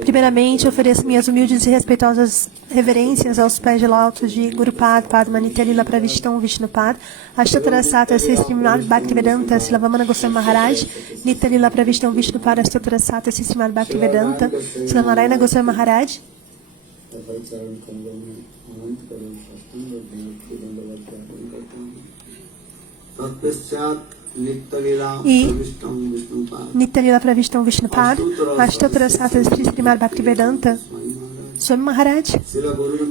Primeiramente, ofereço minhas humildes e respeitosas reverências aos pés de lótus de Guru Pad, Padma Nityalila Pravishtam Vishnupad, Ashtotara Sata Sri Srimad Bhaktivedanta Srila Vamana Goswami Maharaj, Nityalila Pravishtam Vishnupad, Ashtotara Sata Sri Srimad Bhaktivedanta Srila Narayana Goswami Maharaj. E Nityalila Pravishtam Vishnupad, Ashtotara Sata Sri Srimad Bhaktivedanta Swami Maharaj,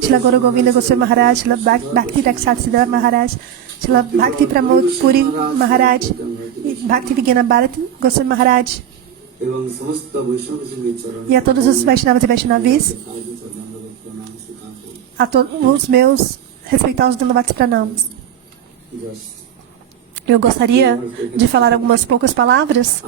Shila Guru Govinda Goswami Maharaj, Shila Bhakti Rakshat Siddhar Maharaj, Shila Bhakti Pramod Puri Maharaj, Bhakti Vigna Bharat Goswami Maharaj, e a todos os Vaishnavas e Vaishnavis, a todos os meus respeitosos Dandavats Pranams. Eu gostaria de falar algumas poucas palavras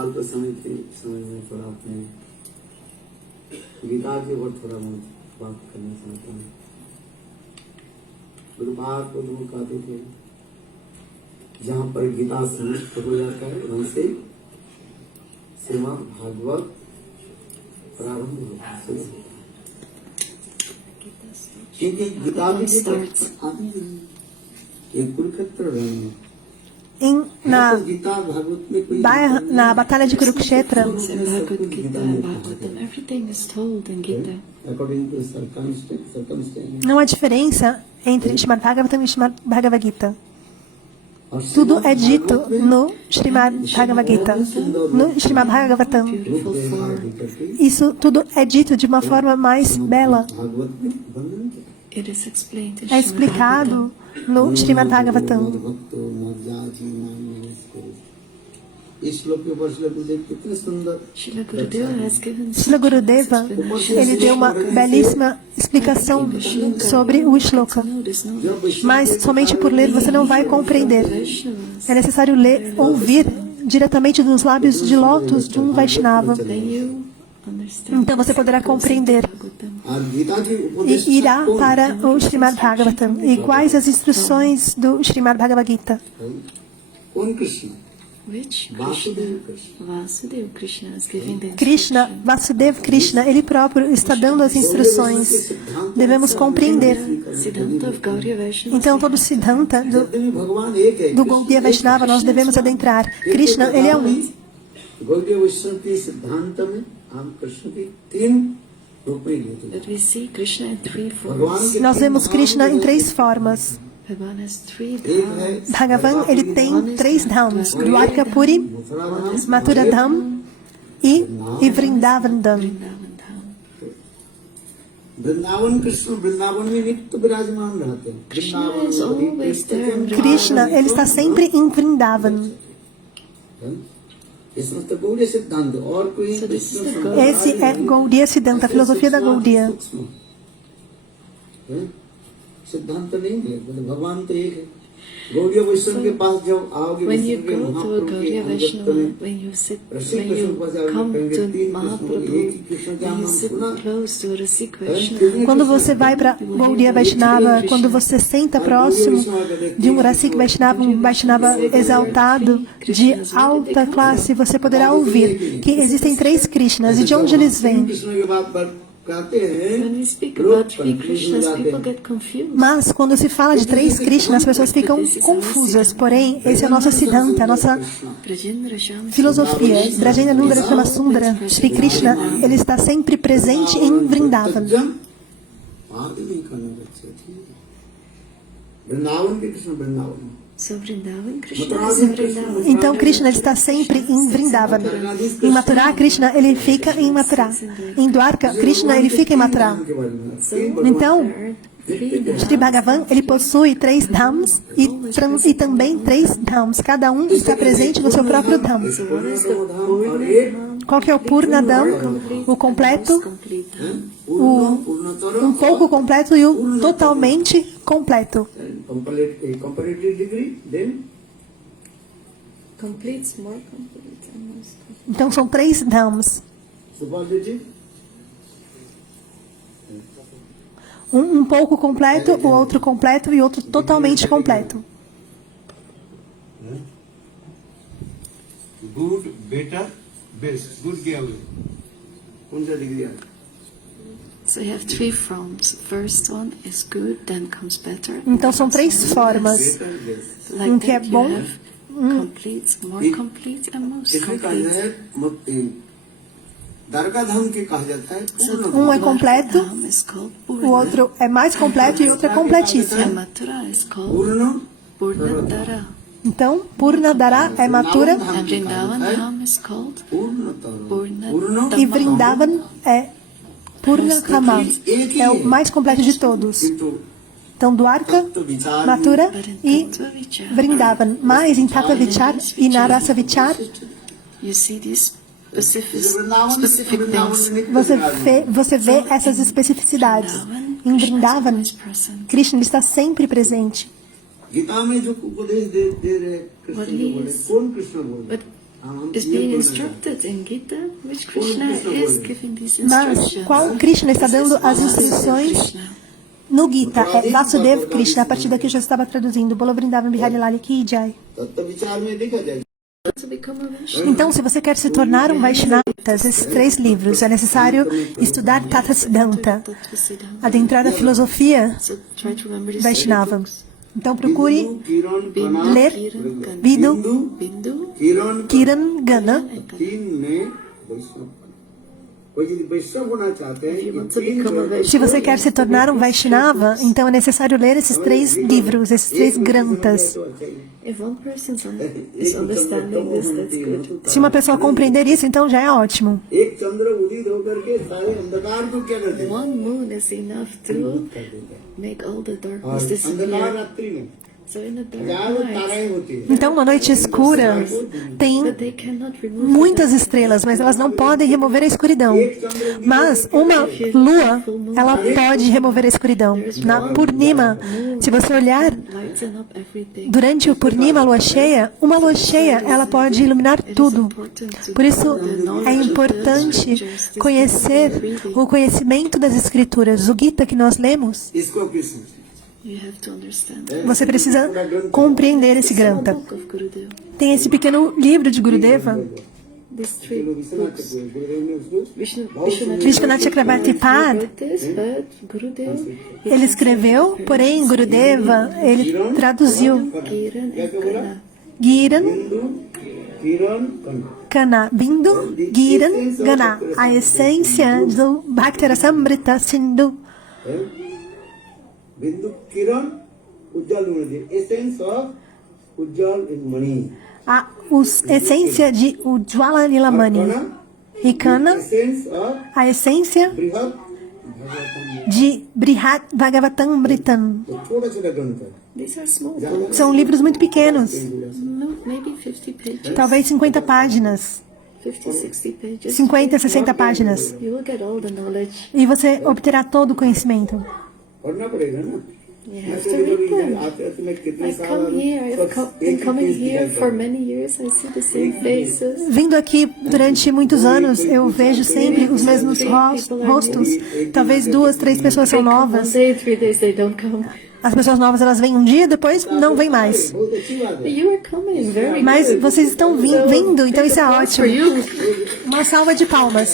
na Batalha de Kurukshetra. Não há diferença entre Srimad Bhagavatam e Srimad Bhagavad Gita. Tudo é dito no Srimad Bhagavad Gita, no Srimad Bhagavatam. Isso tudo é dito de uma forma mais bela. É explicado no Srimad Bhagavatam. Srila Gurudeva, ele deu uma belíssima explicação sobre o shloka. Mas somente por ler você não vai compreender. É necessário ler, ouvir diretamente dos lábios de lótus de um Vaishnava. Então você poderá compreender e irá para o Srimad Bhagavatam. E quais as instruções do Srimad Bhagavad Gita? Krishna, Vasudeva Krishna, ele próprio está dando as instruções. Devemos compreender. Então todo Siddhanta do Gaudiya Vaishnava nós devemos adentrar. Krishna, ele é um. Nós vemos Krishna em três formas. Bhagavan, ele tem três dhams: Dwarka Puri, Mathura Dham e Vrindavan Dham. Krishna, ele está sempre em Vrindavan. Esse é Gaudiya Siddhanta, a filosofia da Gaudiya. When you go to a Gaudiya Vaishnava, when you come to Mahaprabhu, when you sit close to Rasik Vaishnava, quando você vai para Gaudiya Vaishnava, quando você senta próximo de um Rasik Vaishnava, um Vaishnava exaltado, de alta classe, você poderá ouvir que existem três Krishnas. E de onde eles vêm? Mas quando se fala de três Krishnas, as pessoas ficam confusas. Porém, esse é o nosso Siddhanta, a nossa filosofia. Brajendra Nundara Shama Sundara, Shri Krishna, ele está sempre presente em Vrindavan. Então Krishna está sempre em Vrindavan. Em Mathura, Krishna ele fica em Mathura. Em Dwarka, Krishna ele fica em Mathura. Então Shri Bhagavan, ele possui 3 dhams e também 3 dhams. Cada um está presente no seu próprio dham. Qual que é o Purna Dham? O completo, um pouco completo e o totalmente completo. Então são 3 dhams. Um pouco completo, o outro completo e outro totalmente completo. Good, better, best. Good क्या हुई? कौन सा डिग्री है? So you have 3 forms. First one is good, then comes better. Então são 3 formas. Like que é that, bom. you have complete, more complete, and most इसमें कहा complete. है द्वारका धाम के कहा जाता है पूर्ण Um é completo, Dham is called o Purna. outro é mais completo e o outro é completíssimo. And Mathura is called पूर्ण Purnadara. Então, Purna Dara é Mathura And Vrindavan Dham is called पूर्ण Purna e Vrindavan é Purna Dhama. É o mais completo de todos. किंतु Então, Dwarka, Mathura e Vrindavan. Mas em Tata Vichar e Narasa Vichar, You see these specific things. você vê essas especificidades. Em Vrindavan, Krishna está sempre presente. Gita में जो उपदेश दे रहे कृष्ण What जो he बोले is- कौन कृष्ण बोल But रहे is being instructed in Gita, which Krishna is giving these Mas instructions. qual Krishna está dando as instruções Krishna. no Gita? É Vasudev Krishna. A partir daqui eu já estava traduzindo. Bolo Vrindavan Bihari Lali Ki Jai. तत्व विचार में देखा जाए To become a Vaishnava. Então, se você quer se tornar um Vaishnava, esses 3 livros, é necessário estudar Tata Siddhanta, adentrar a filosofia So try to remember these Vaishnava. books. Então, procure किरण कना ler Kiran, Gana, Vidu, Bindu, किरण Kiran, Gana. तीन में वैष्णव कोई यदि वैष्णव होना चाहते हैं If you कि want to तीन become a जो- Se você quer se tornar um Vaishnava, então é necessário ler esses 3 livros, esses 3 granthas. if one person is understanding this, that's good. Se uma pessoa compreender isso, então já é ótimo. एक चंद्र उदित होकर के सारे अंधकार को क्या कर देगा One moon is enough to make all the और darkness अंधकार disappear. रात्रि में So in the dark हजार night, ताराएं होती है Então, uma noite escura tem but they cannot remove muitas estrelas, mas elas não podem remover a escuridão. Mas uma lua, ela pode remover a escuridão. Na Purnima, se você olhar lighten up everything. durante o Purnima, a lua cheia, uma lua cheia, ela pode iluminar tudo. Por isso, é importante conhecer o conhecimento das escrituras. O Gita que nós lemos, इसको अपनी समझ You have to understand. você precisa compreender esse It's a Grantha. book of Gurudev. Tem esse pequeno livro de Gurudeva, These 3 books. Vishnu Vishwanath Chakrabarti Pad. wrote this, but Gurudev, Ele escreveu, porém Gurudeva, ele traduziu Kiran and Kana. Giran, किरण कना Kana, Bindu, Giran, Gana, a essência do Bhaktarasamrita Sindhu. Bindu Kiran Ujjwala Mani essence of Ujjwala इन Mani A essência de Ujjwala Nilamani. E Kana, essence of a essência बृहद de Brihat Bhagavatamritam. छोटा छोटा ग्रंथ है These are small books. São livros muito pequenos, No, maybe 50 pages. talvez 50 páginas, 50, 60 pages. 50, 60 páginas. You will get all the knowledge. E você obterá todo o conhecimento. पढ़ना पड़ेगा ना You have to read them. I come here, been coming here for many years. I see the same faces. Vindo aqui durante muitos anos, eu vejo sempre os mesmos rostos. Talvez 2, 3 pessoas são One novas. day, 3 days they don't come. As pessoas novas, elas vêm um dia, depois não vêm mais. बहुत अच्छी बात है You are coming, very Mas good. vocês estão vindo, então isso é For ótimo. you. Uma salva de palmas.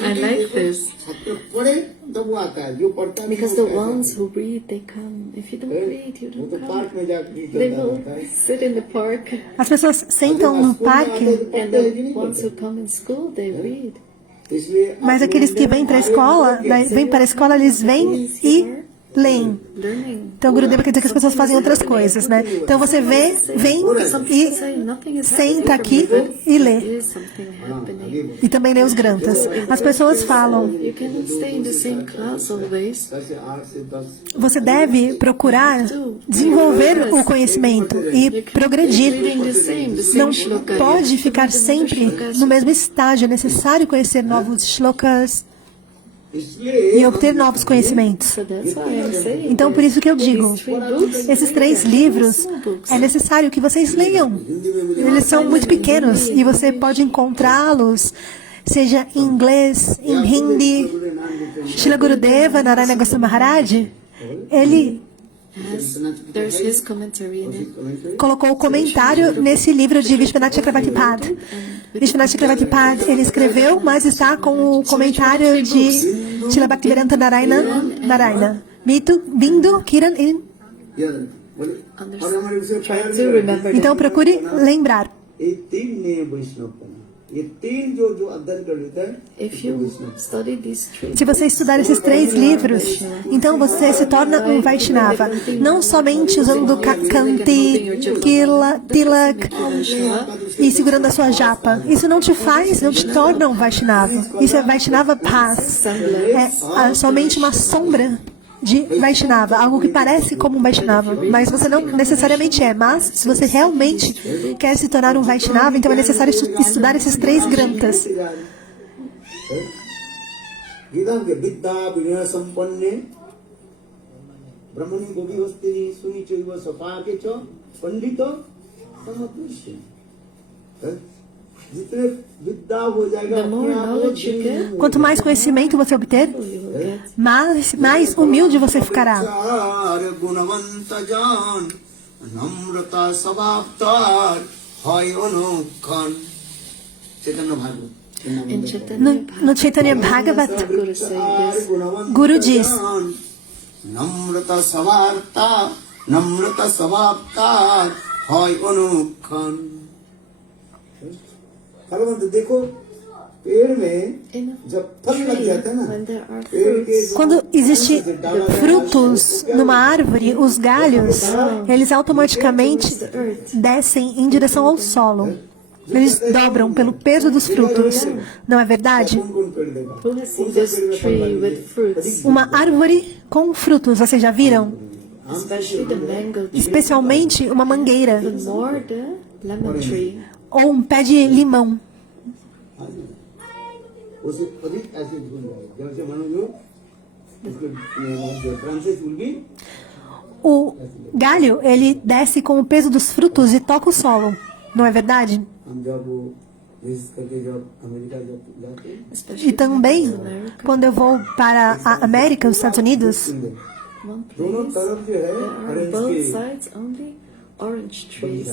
I like this. छात्र पढ़े तब वो आता है जो पढ़ता नहीं Because वो the कैसा ones who read, they come. If you don't read, you वो don't तो come. पार्क में जाकर They करता will रहता है sit in the park. As pessoas sentam no parque, And the ones who come in school, they read. इसलिए mas aqueles que vêm para a escola, vêm para a escola, eles vêm e leem. learning. Então, Gurudeva quer dizer que as pessoas fazem outras coisas, né? Então, você vem e senta aqui e lê. Is something happening. E também lê os granthas. As pessoas falam, You cannot stay in the same class always. você deve procurar desenvolver o conhecimento e progredir. Reading the same Não shloka. pode ficar sempre no mesmo estágio. É necessário conhecer novos shlokas e obter novos conhecimentos. So that's why I'm saying Então, por isso que eu digo, these 3 books, esses 3 livros, é necessário que vocês leiam. Eles são muito pequenos e você pode encontrá-los, seja em inglês, em hindi. Srila Gurudeva Narayana Goswami Maharaj, ele there's his commentary in it. colocou o comentário nesse livro de Vishwanath Chakravarti Pad. Vishwanath Chakravarti Pad, ele escreveu, mas está com o comentário de Srila Bhaktivedanta Narayana. Bindu, Kiran e... Try to remember Então, procure lembrar. if you study these 3 Se você estudar esses 3 livros, então você se torna um Vaishnava. Não somente usando Kanti, Tilak e segurando a sua japa. Isso não te faz, não te torna um Vaishnava. Isso é Vaishnava Paz. É somente uma sombra de Vaishnava, algo que parece como um Vaishnava, mas você não necessariamente é. Mas, se você realmente quer se tornar um Vaishnava, então é necessário estudar esses 3 granthas. The more knowledge you get, Quanto mais conhecimento você obter, you will get. mais humilde você ficará. In Chaitanya No Chaitanya Bhagavat, Guru say this. Guru diz: Namrata Savaptar, Hoy Onukhan. देखो पेड़ में In जब फल लग जाता है ना when there are पेड़ के fruits, quando existe frutos numa árvore, os galhos, eles automaticamente descem em direção ao solo. Eles dobram pelo peso dos frutos. Não é verdade? कौन पेड़ देगा who has seen this tree with fruits, Uma árvore com frutos, vocês já viram? especially the mango tree, Especialmente uma mangueira more the lemon tree. ou um pé de limão. उसे अधिक एसिड हो जाएगा जब से मानो उसको Francis will be O galho, ele desce com o peso dos frutos e toca o solo. Não é verdade? हम जब वो विजिट करके जब अमेरिका जब जाते हैं Especially E também, in America, quando eu vou para a América, os Estados Unidos, one दोनों place, तरफ जो है there are ऑरेंज both के sides only orange trees.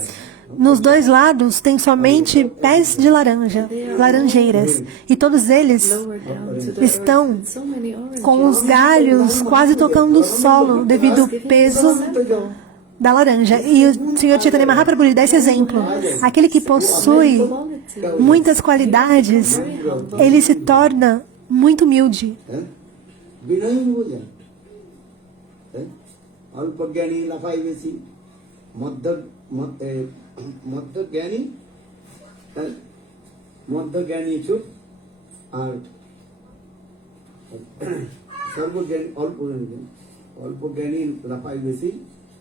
nos 2 lados tem somente pés de laranja, laranjeiras. E todos eles Lower down to the estão earth. So many oranges. com os galhos quase tocando o solo devido ao peso da laranja. E o Sr. Chaitanya Mahaprabhu lhe dá esse exemplo. Aquele que possui muitas qualidades, ele se torna muito humilde. हैं बिना ही हो जाए हैं अल्पज्ञानी लफाई बेसी मध्य ज्ञानी चुप और सर्वज्ञानी अल्प ज्ञानी लफाई बेसी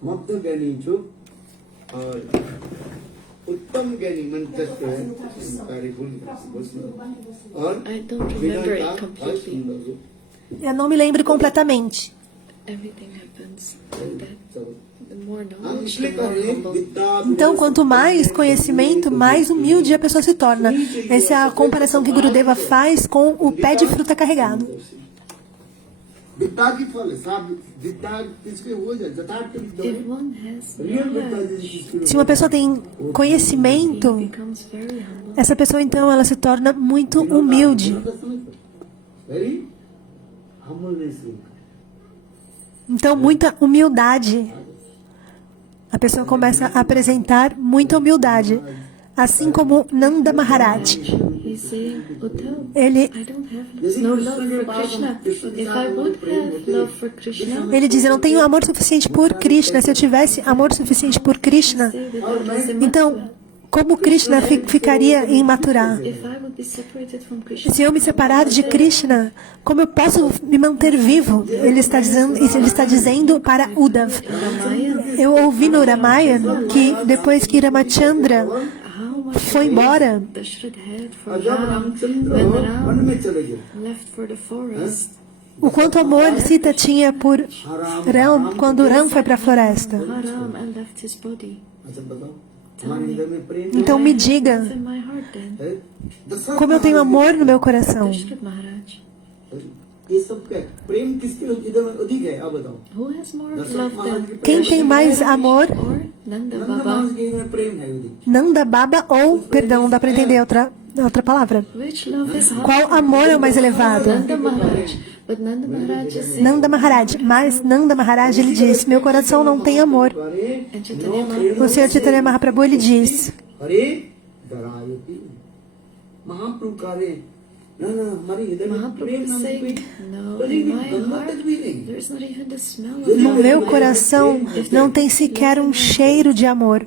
मध्य ज्ञानी चुप और उत्तम ज्ञानी मन तत्व है और I don't remember it completely. Eu não me lembro completamente. Everything happens like that. The more knowledge, the more humble. Então, quanto mais conhecimento, mais humilde a pessoa se torna. Essa é a comparação que Gurudeva faz com o pé de fruta carregado. विद्या की फल है साब विद्या किसके हो जाए यथार्थ विद्या If one has real विद्या knowledge, जिसकी Se uma pessoa tem conhecimento, becomes very humble. essa pessoa então ela se torna muito humilde. Very humbleness Então, muita humildade. A pessoa começa a apresentar muita humildade. Assim como Nanda Maharaj. He He's saying, Uddhav, Ele, I don't have no love for Krishna. If I would have love for Krishna, ele diz, eu não tenho amor suficiente por Krishna. Se eu tivesse amor suficiente por Krishna, say that I was a então, Mathura. como Krishna ficaria em Mathura? If I would be separated from Krishna, Se eu me separar de Krishna, como eu posso me manter vivo? Ele está dizendo para Uddhav. Ramayana, Eu ouvi no Ramayana que depois que Ramachandra how much foi embora, Dashrath had for जब Ram Ramchandra when one Ram में चले गए left for the forest. o quanto amor Sita tinha por Ram quando Ram foi para a floresta. Ram and left his body. अच्छा बताओ हमारे हृदय में प्रेम Então me diga, What's in my heart then? है Dasharath como eu tenho amor no meu coração. Dashrath Maharaj. ये सब क्या है? प्रेम किसके हृदय में अधिक है अब बताओ Who has more दशरथ love महाराज than की Quem tem mais amor, or Nanda नंद Baba? महाराज के में प्रेम है अधिक Nanda Baba ou, perdão, dá para entender outra palavra. Which love is higher? Qual amor é o mais elevado? Nanda Maharaj. But Nanda Maharaj is saying, Nanda Maharaj. Mas Nanda Maharaj, ele diz, meu coração não tem amor. अरे and Chaitanya Mahaprabhu O Senhor Chaitanya Mahaprabhu, ele diz, अरे डरायती महाप्रभु करे ना ना हमारे हृदय में Mahaprabhu प्रेम is नाम की saying, कोई no, बड़ी in my गंगा heart, तक भी नहीं there's not even the smell no of meu coração não tem sequer um cheiro de amor.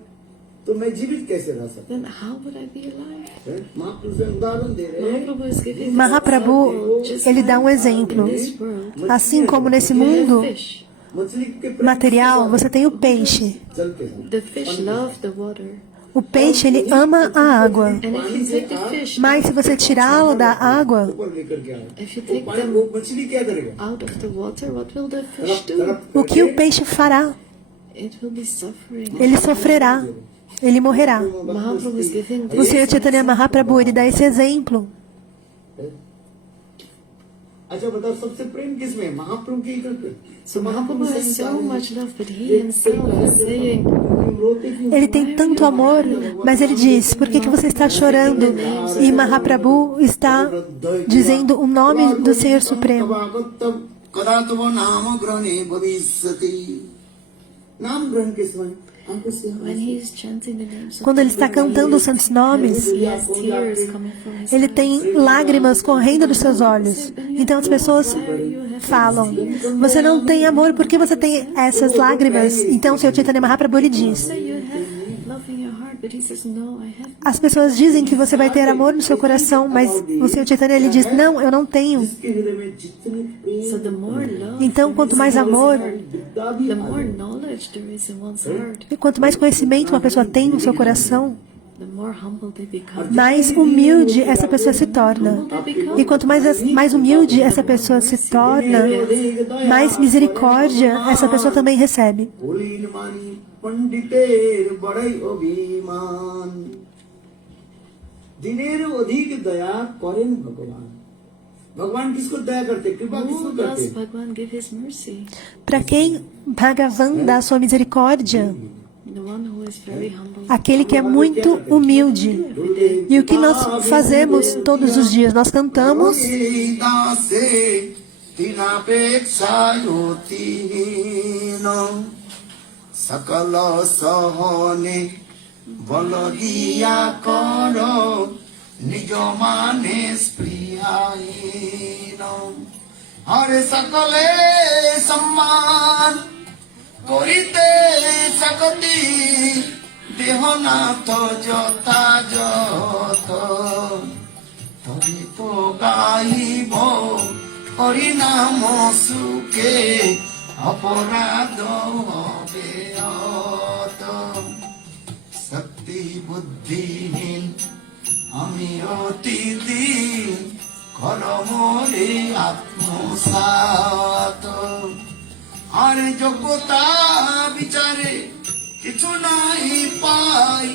तो मैं जीवित कैसे रह सकता Then how would I be alive? है महाप्रभु से उदाहरण दे रहे हैं Mahaprabhu is giving Mahaprabhu, just ele dá um like exemplo. in this world, Assim como nesse you have mundo fish. मछली के प्रेम material, você tem o peixe. जल के साथ The fish love the water. O peixe, ele ama a água. And if you take the fish Mas se você tirá-lo da água, ऊपर लेकर के आए if you वो take पानी them वो मछली क्या करेगा out of the water, what will the fish do? तड़प o que o peixe fará? It will be suffering. Ele sofrerá. Ele morrerá. Mahaprabhu is giving O this. Senhor Chaitanya Mahaprabhu, ele dá esse exemplo. अच्छा बताओ सबसे प्रेम किसमें है? महाप्रभु की करके So Mahaprabhu has so much love, but he himself is saying, रोते क्यों Ele tem tanto amor, mas ele diz, por que você está chorando? E Mahaprabhu está dizendo o nome do Senhor Supremo. कदा तो वो नाम ग्रहणे भविष्यति नाम ग्रहण के समय आंखों से when he is chanting the names of Quando ele está cantando os santos nomes, he has tears coming from his ele tem lágrimas correndo dos seus olhos. Então as pessoas falam, você não tem amor, por que você tem essas lágrimas? Então o Senhor Chaitanya Mahaprabhu, ele diz, So you have love in your heart, but he says, no, I have. as pessoas dizem que você vai ter amor no seu coração, mas o Senhor Chaitanya, ele diz, não, eu não tenho. जिसके हृदय में जितने प्रेम So the more love, Então quanto mais amor, विद्या भी the more knowledge there is in one's heart, e quanto mais conhecimento uma pessoa tem no seu coração, the more humble they become. mais humilde essa pessoa se torna. E quanto mais humilde essa pessoa se torna, mais misericórdia essa pessoa também recebe. भोलीन मानी पंडितेर बड़ई अभिमान दिनेर अधिक दया करें भगवान भगवान किसको दया करते कृपा किसको Who करते does Bhagwan give his mercy? Para quem Bhagavan dá sua misericórdia? The one who is very humble. Aquele que é muito humilde. E o que nós fazemos todos os dias? Nós cantamos दासे तिनापेक्षायोतिहीन सकल सहने बल दिया करो निज माने स्प्रियाहीन हरे सकले सम्मान করিতে সকতি দেহনাথ যথা যত তবে তো গাইব হরিনাম সুখে অপরাধ হবে অত শক্তি বুদ্ধিহীন আমি অতি দিন করমরে আত্মসাত আর যোগ্যতা বিচারে কিছু নাই পাই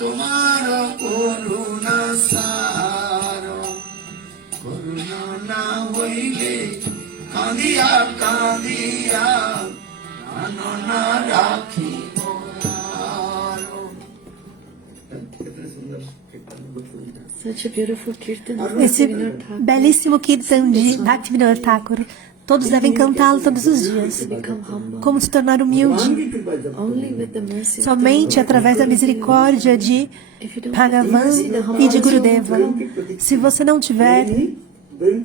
তোমার করুণা সার করুণা না হইলে কাঁদিয়া কাঁদিয়া প্রাণ না রাখি Such a beautiful kirtan. esse belíssimo kirtan de Bhaktivinoda Thakur. Todos devem cantá-lo todos os dias. become humble. Como se tornar humilde? भगवान की कृपा जब Only with the mercy of Somente the através da misericórdia de Bhagavan e de Gurudeva. Se você não tiver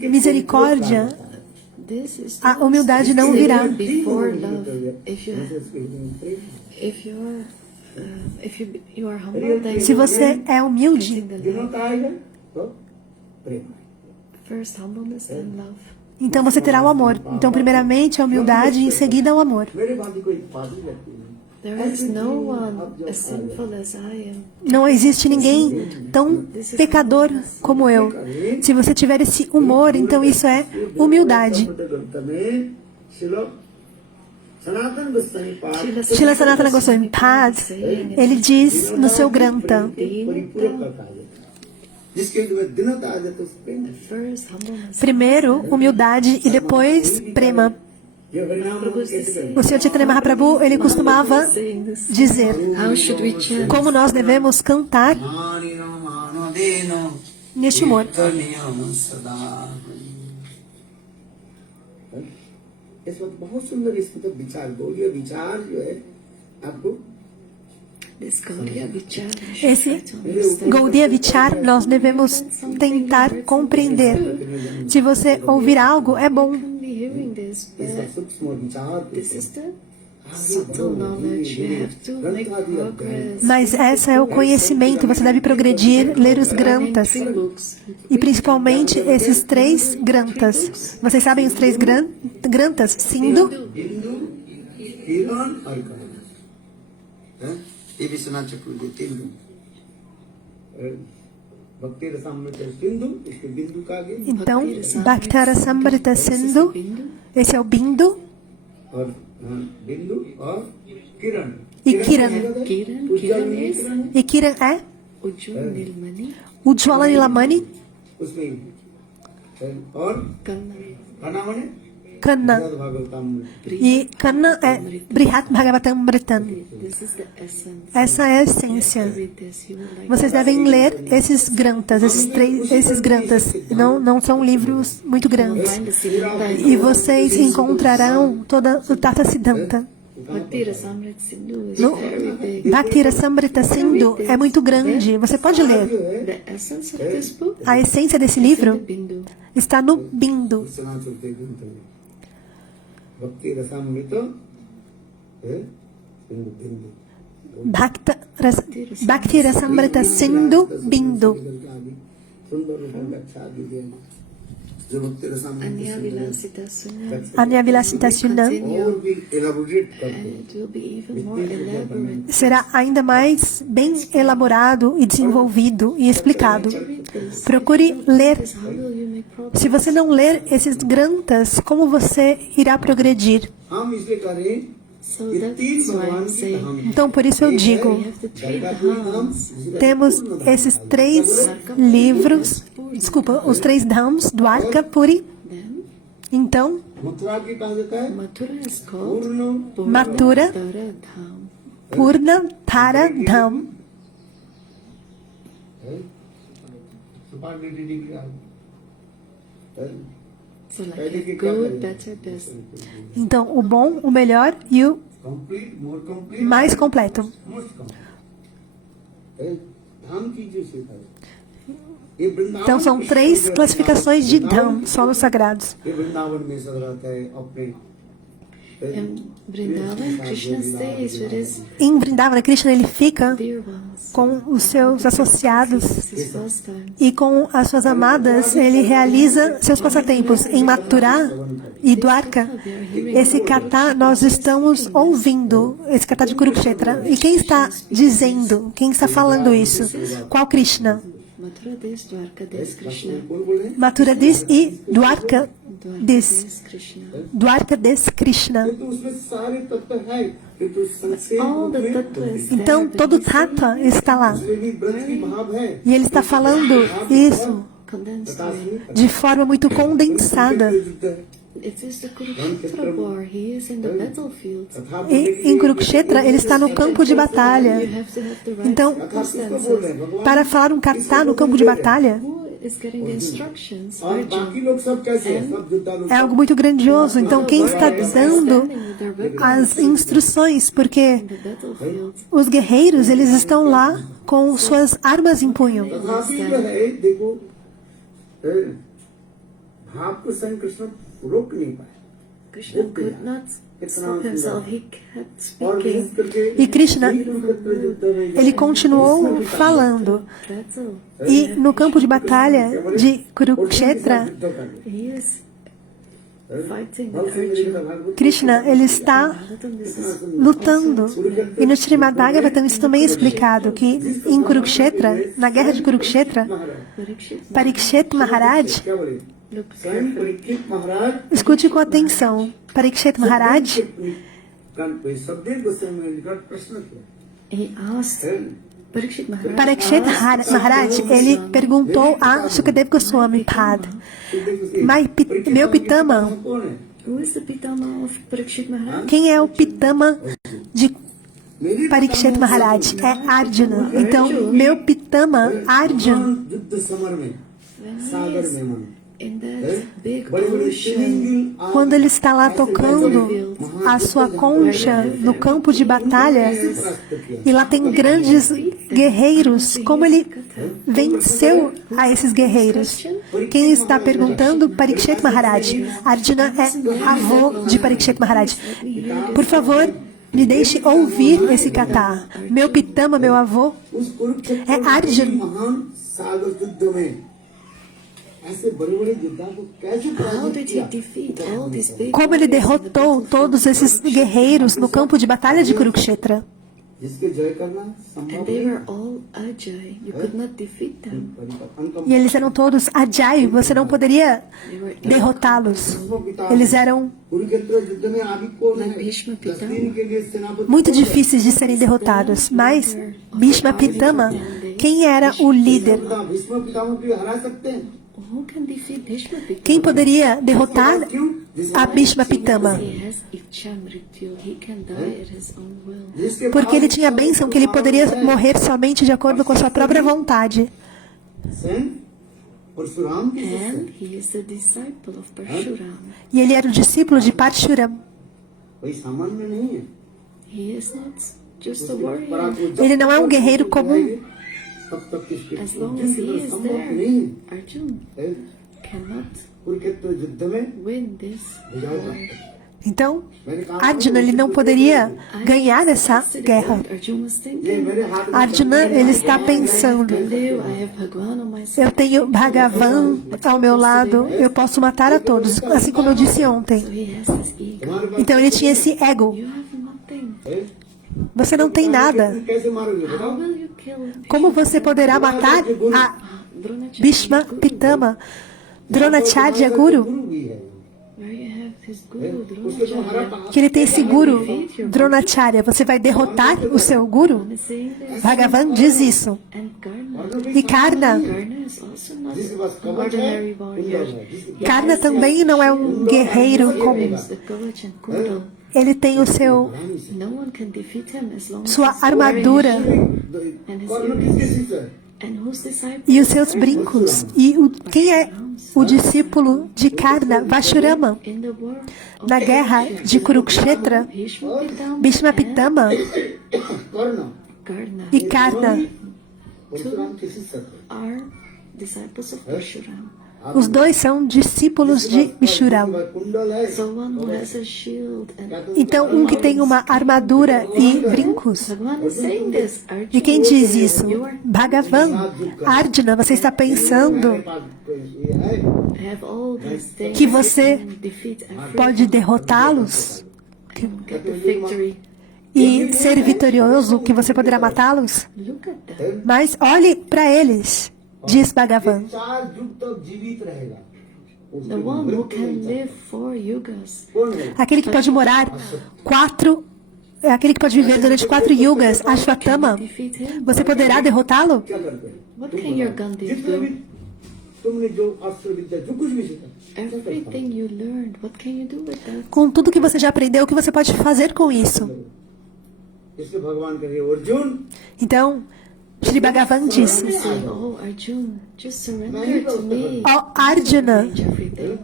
misericórdia, This is a humildade não virá. before love. If you are humble, then Se você é humilde, दिनों आएगा तो प्रेम first humbleness and love. então você terá o amor. Então, primeiramente, a humildade e em seguida o amor. मेरे भांति कोई पागल व्यक्ति नहीं There is no one as sinful as I am. Não existe ninguém tão pecador como eu. Se você tiver esse humor, então isso é humildade. सनातन गोस्वामी पाठ Srila Sanatana Goswami Pad, ele diz no seu Granta, परिपूरक का कार्य जिसके लिए दिनों आ जाए तो उस प्रेम First humbleness. primeiro humildade e depois prema. ये हरिनाम कैसे O Sr. Chaitanya Mahaprabhu, ele costumava Saying this. dizer How should we chant? como nós devemos cantar मानिनो मानो देनो neste humor. नियम सदा इस वक्त बहुत सुंदर इसमें तो विचार बोलिए विचार जो है आपको This Gaudiya Vichar. Esse Gaudiya Vichar nós devemos tentar compreender. Se você ouvir algo, é bom. Can be hearing this, इसका but सूक्ष्म विचार this is the subtle knowledge. You have to make progress. Mas essa é o conhecimento. Você deve progredir, ler os Grantas. Three books. E principalmente esses 3 Grantas. Vocês sabem os 3 Grantas? Sindhu, Bindu किरण और कमल हैं? ये विश्वनाथ चक्रवर्ती तीन गुण भक्ति रसामृत सिंधु इसके बिंदु का आगे então Bhaktara Sambrita Sindhu, esse é o Bindu, और बिंदु और किरण e Kiran. Kiran is E Kiran é Ujjwal Nilmani Ujjwala Nilamani, उसमें और Kanna. अनामने Kanna. Bhagavatamrita E Kanna é Brihat Bhagavatamritam. This is the essence. Essa é a essência. Read this. You will like Vocês devem ler esses Grantas, esses Grantas. Não são livros muito grandes. find the Siddhanta. E vocês encontrarão toda o Tata Siddhanta. Bhakti Rasamrit Sindhu is No very big. Bhakti Rasamrita Sindhu é muito grande. Você pode ler. The essence of this book A essência desse is in the livro Bindu. está no Bindu. Vishwanath चक्रवर्ती ग्रंथ में भक्ति रसामृत है बिंदु बिंदु Bhakti Rasamrita Sindhu Bindu. सुंदर रूप में अच्छा दीजिए जो भक्ति Rasamrita Anya Vilasita Sunya. Anya Vilasita Sunam और भी एलाबोरेट करते And it will be even more elaborate. será ainda mais bem elaborado e desenvolvido e explicado. Procure ler. Because how will you make progress? Se você não ler esses Grantas, como você irá progredir? हम इसलिए करें So कि तीन that's why भगवान I'm की saying कहानी Então, por isso eu digo, we have to treat the hounds. temos esses 3 livros, desculpa, os 3 Dhams, Dwarka, Puri. Then Então, Mathura की कहा जाता है Mathura is called पूर्ण Mathura, Tara Dham. Purna, Thara, Dham. सुपारी degree So like a good, better, best. Então, o bom, o melhor e o complete more complete mais completo. Most complete धाम की जो सीता है ये वृंदावन Então, são में 3 classificações de Dham, solos sagrados. ये वृंदावन में सब रहता है अपने In Vrindavan, Krishna stays with his Em Vrindavana, Krishna ele fica dear ones. com os seus associados His pastimes. e com as suas amadas ele realiza seus passatempos. Em Mathura e Dwarka, esse kata nós estamos ouvindo, esse kata de Kurukshetra. E quem está dizendo, quem está falando isso? Qual Krishna? Mathura Des, Dwarka Des, Krishna. कौन बोल रहे हैं Mathura Des e Dwarka Dwarka Des. Des, Krishna. Dwarka Des Krishna. तो उसमें सारे तत्व है किंतु संक्षेप All the में tattva is Então, there. todo Tata está lá. उसमें भी ब्रज की भाव है E ele está falando isso Condensed way. de forma muito condensada. It is the Kurukshetra war. He is in the battlefield. E em Kurukshetra, ele está no campo de batalha. You have to have the right Então, circumstances. para falar um kata no campo de batalha, Who is getting the instructions. और बाकी लोग सब कैसे हैं? सब युद्धानु É algo muito grandioso. Então, quem está dando as instruções? Porque The battlefield. os guerreiros, eles estão lá com suas armas em punho. तथापि जो है देखो भाव को स्वयं कृष्ण रोक नहीं पाए Krishna could not stop himself. He kept और विशेष speaking. करके E Krishna, कुरुक्षेत्र युद्ध में ele continuou falando. Battle. E no campo de batalha de Kurukshetra, युद्ध कर रहे He is fighting भव with से मेरी Arjuna. Bhagavat Krishna, ele está Bhagavatam, this is lutando. E no Srimad Bhagavatam isso também é explicado, que em Kurukshetra, na guerra de Kurukshetra, Parikshit. Parikshit Maharaj, क्या बोले Look स्वयं carefully. परीक्षित महाराज escute com atenção, Parikshit Maharaj, सभदेव गोस्वामी ने निकट प्रश्न किया He asked Parikshit Maharaj. Parikshit Maharaj, ele perguntou a Sukadeva Goswami Pad, meu Pitama, कौन है Who is the Pitama of Parikshit Maharaj? quem é o Pitama de Parikshit Maharaj? É Arjuna. Então, meu Pitama, Arjuna, युद्ध समर में सागर में मन In that big बड़े बड़े ocean. quando ele está lá tocando a sua concha no campo de batalha, e lá tem grandes guerreiros, como ele venceu a esses guerreiros? Quem está perguntando? Parikshit Maharaj. Arjuna é avô de Parikshit Maharaj. Por favor, me deixe ouvir esse kata. Meu Pitama, meu avô, उस कुरुक्षेत्र é Arjuna. महान सागर युद्ध में ऐसे बड़े बड़े योद्धा को कैसे How पराजित did he किया defeat all these big Como ele warriors in the derrotou battlefield? todos esses guerreiros no campo de batalha de Kurukshetra. जिसके जय करना संभव And they नहीं were all Ajay. You could not defeat them. Ankam E eles eram todos Ajay, você não poderia They were derrotá-los. Eles eram Kurukshetra युद्ध में अभी कौन है Bhishma 10 Pitama. दिन के लिए सेनापति muito कौन है? difíceis de serem derrotados. Mas Bhishma Pitama, quem era o líder? Bhishma पितामह को हरा सकते हैं Who can defeat Bhishma Pitama? Quem poderia derrotar a Bhishma Pitama? He has Ichamrityu. He can die at his own will. जिसके Porque ele tinha a bênção que ele poderia morrer somente de acordo com a sua própria vontade. स्वयं परशुराम की And he is a disciple of Parshuram. E ele era o discípulo de Parshuram. कोई सामान्य नहीं है He is not just a warrior. पराक्रम Ele não é um guerreiro comum. तब तक इसके As long as he is संभव there, नहीं Arjuna है cannot कुरुक्षेत्र युद्ध में win this विजय war. प्राप्त Então, Arjuna ele não poderia ganhar essa guerra. Arjuna was ये thinking, मेरे हाथ में Arjuna ele está pensando: Gandhi, I have Bhagwan on my side. eu tenho Bhagavan ao meu lado, eu posso matar a todos, assim como eu disse So ontem. he has this ego. तुम्हारे पास Então ele tinha esse ego. You have nothing. है Você não tem nada. कैसे मारोगे How बताओ will you kill Como você poderá matar a Dronacharya? Bhishma Pitama, Dronacharya Guru? गुरु भी है Where you have his guru, उसके तुम्हारा Dronacharya. Que ele tem esse guru, Dronacharya. Você vai derrotar o seu guru? Is saying this. Bhagavan diz isso. And Karna. E Karna, Karna is also not जिसके पास an कवच है ordinary कुंडल warrior. है जिसके Karna também não é um guerreiro comum. Has the Kavach and Kundal. Ele tem o seu, No one can defeat him as long as sua he's wearing armadura his कर्ण किसके शिष्य है And whose disciple? e os seus brincos. E quem é o discípulo de Karna? Vashurama. In the war of Na guerra de Kurukshetra, Bhishma Pitama Bhishma Pitama Karna Karna e Karna, Parshuram के शिष्य थे are disciples of Parshuram. os dois são discípulos de Vishuram. कुंडल है So one who has a shield and Então, um que tem uma armadura e brincos. Bhagavan is saying this. Arjuna, E quem diz isso? you are Bhagavan. Arjuna, você está pensando मेरे पास ये है have all these things que você and defeat everyone pode derrotá-los and get the victory. e ser vitorioso, que você poderá matá-los? Look at them. Mas olhe para eles, diz Bhagavan. 4 युग तक जीवित रहेगा The one who can live 4 yugas. कौन है Aquele que pode morar aquele que pode viver durante 4 yugas, Ashwatthama, Defeat him. você poderá derrotá-lo? क्या करते हैं What can your Gandhi जितने भी do? तुमने जो अस्त्र विद्या जो कुछ भी सीखा क्या करता है? Everything you learned, what can you do with that? Com tudo que você já aprendeu, o que você pode fazer com isso? इसलिए भगवान कहे Arjun Então, Shri Bhagavan disse: Say, oh Arjuna, just surrender to me. Ó Arjuna, Arrange everything.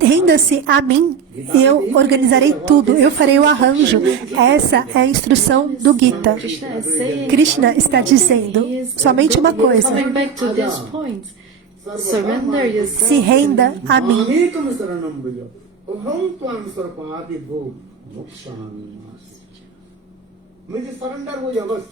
renda-se a mim, eu organizarei tudo, eu farei o arranjo. Essa é a instrução do Gita. Krishna is saying, Krishna está dizendo somente uma coisa: coming back to this point, surrender yourself. se renda a mim. Mamekam saranam bhaja. Aham tvam sarvapadi bho mokshami mas. मुझे surrender हो जाओ बस.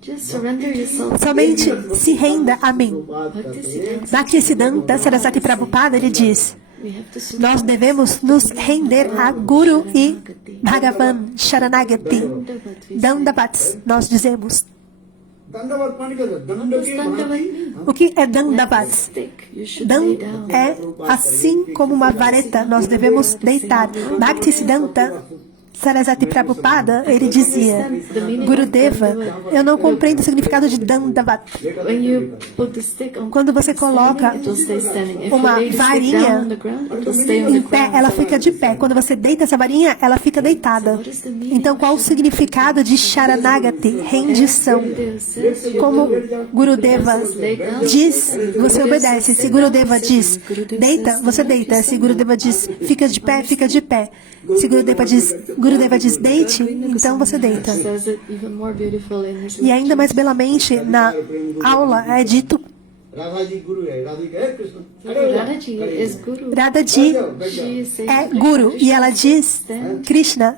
Just surrender yourself. Somente se renda a mim. Bhaktisiddhanta, Bhaktisiddhanta Saraswati Prabhupada, ele diz: we have to surrender. nós devemos nos render a Guru e Bhagavan Sharanagati. Dandavats, nós dizemos. दंडवत पानी का दंड के भांति O que é Dandavats? Stick, you should lay Dan down. é assim como uma vareta, nós devemos deitar. Bhaktisiddhanta Saraswati Prabhupada, ele dizia: Gurudeva, eu não compreendo o significado de Dandavat. When you put the stick on Quando você coloca it will stay standing. If uma you lay the stick varinha down on the ground, it will stay on the em pé, ground. ela fica de pé. Quando você deita essa varinha, ela fica deitada. Então, qual o significado de Sharanagati? Rendição. Como Gurudeva diz, você obedece. Se Gurudeva diz, deita, você deita. Se Gurudeva diz, fica de pé, fica de pé. Se Gurudeva diz, deite, então você deita. Says it even more beautiful in his E ainda mais belamente, na aula é dito, राधा जी गुरु है राधा जी है कृष्ण अरे Radhaji is Guru. Radhaji She is saying, é Guru, e ela diz, Krishna,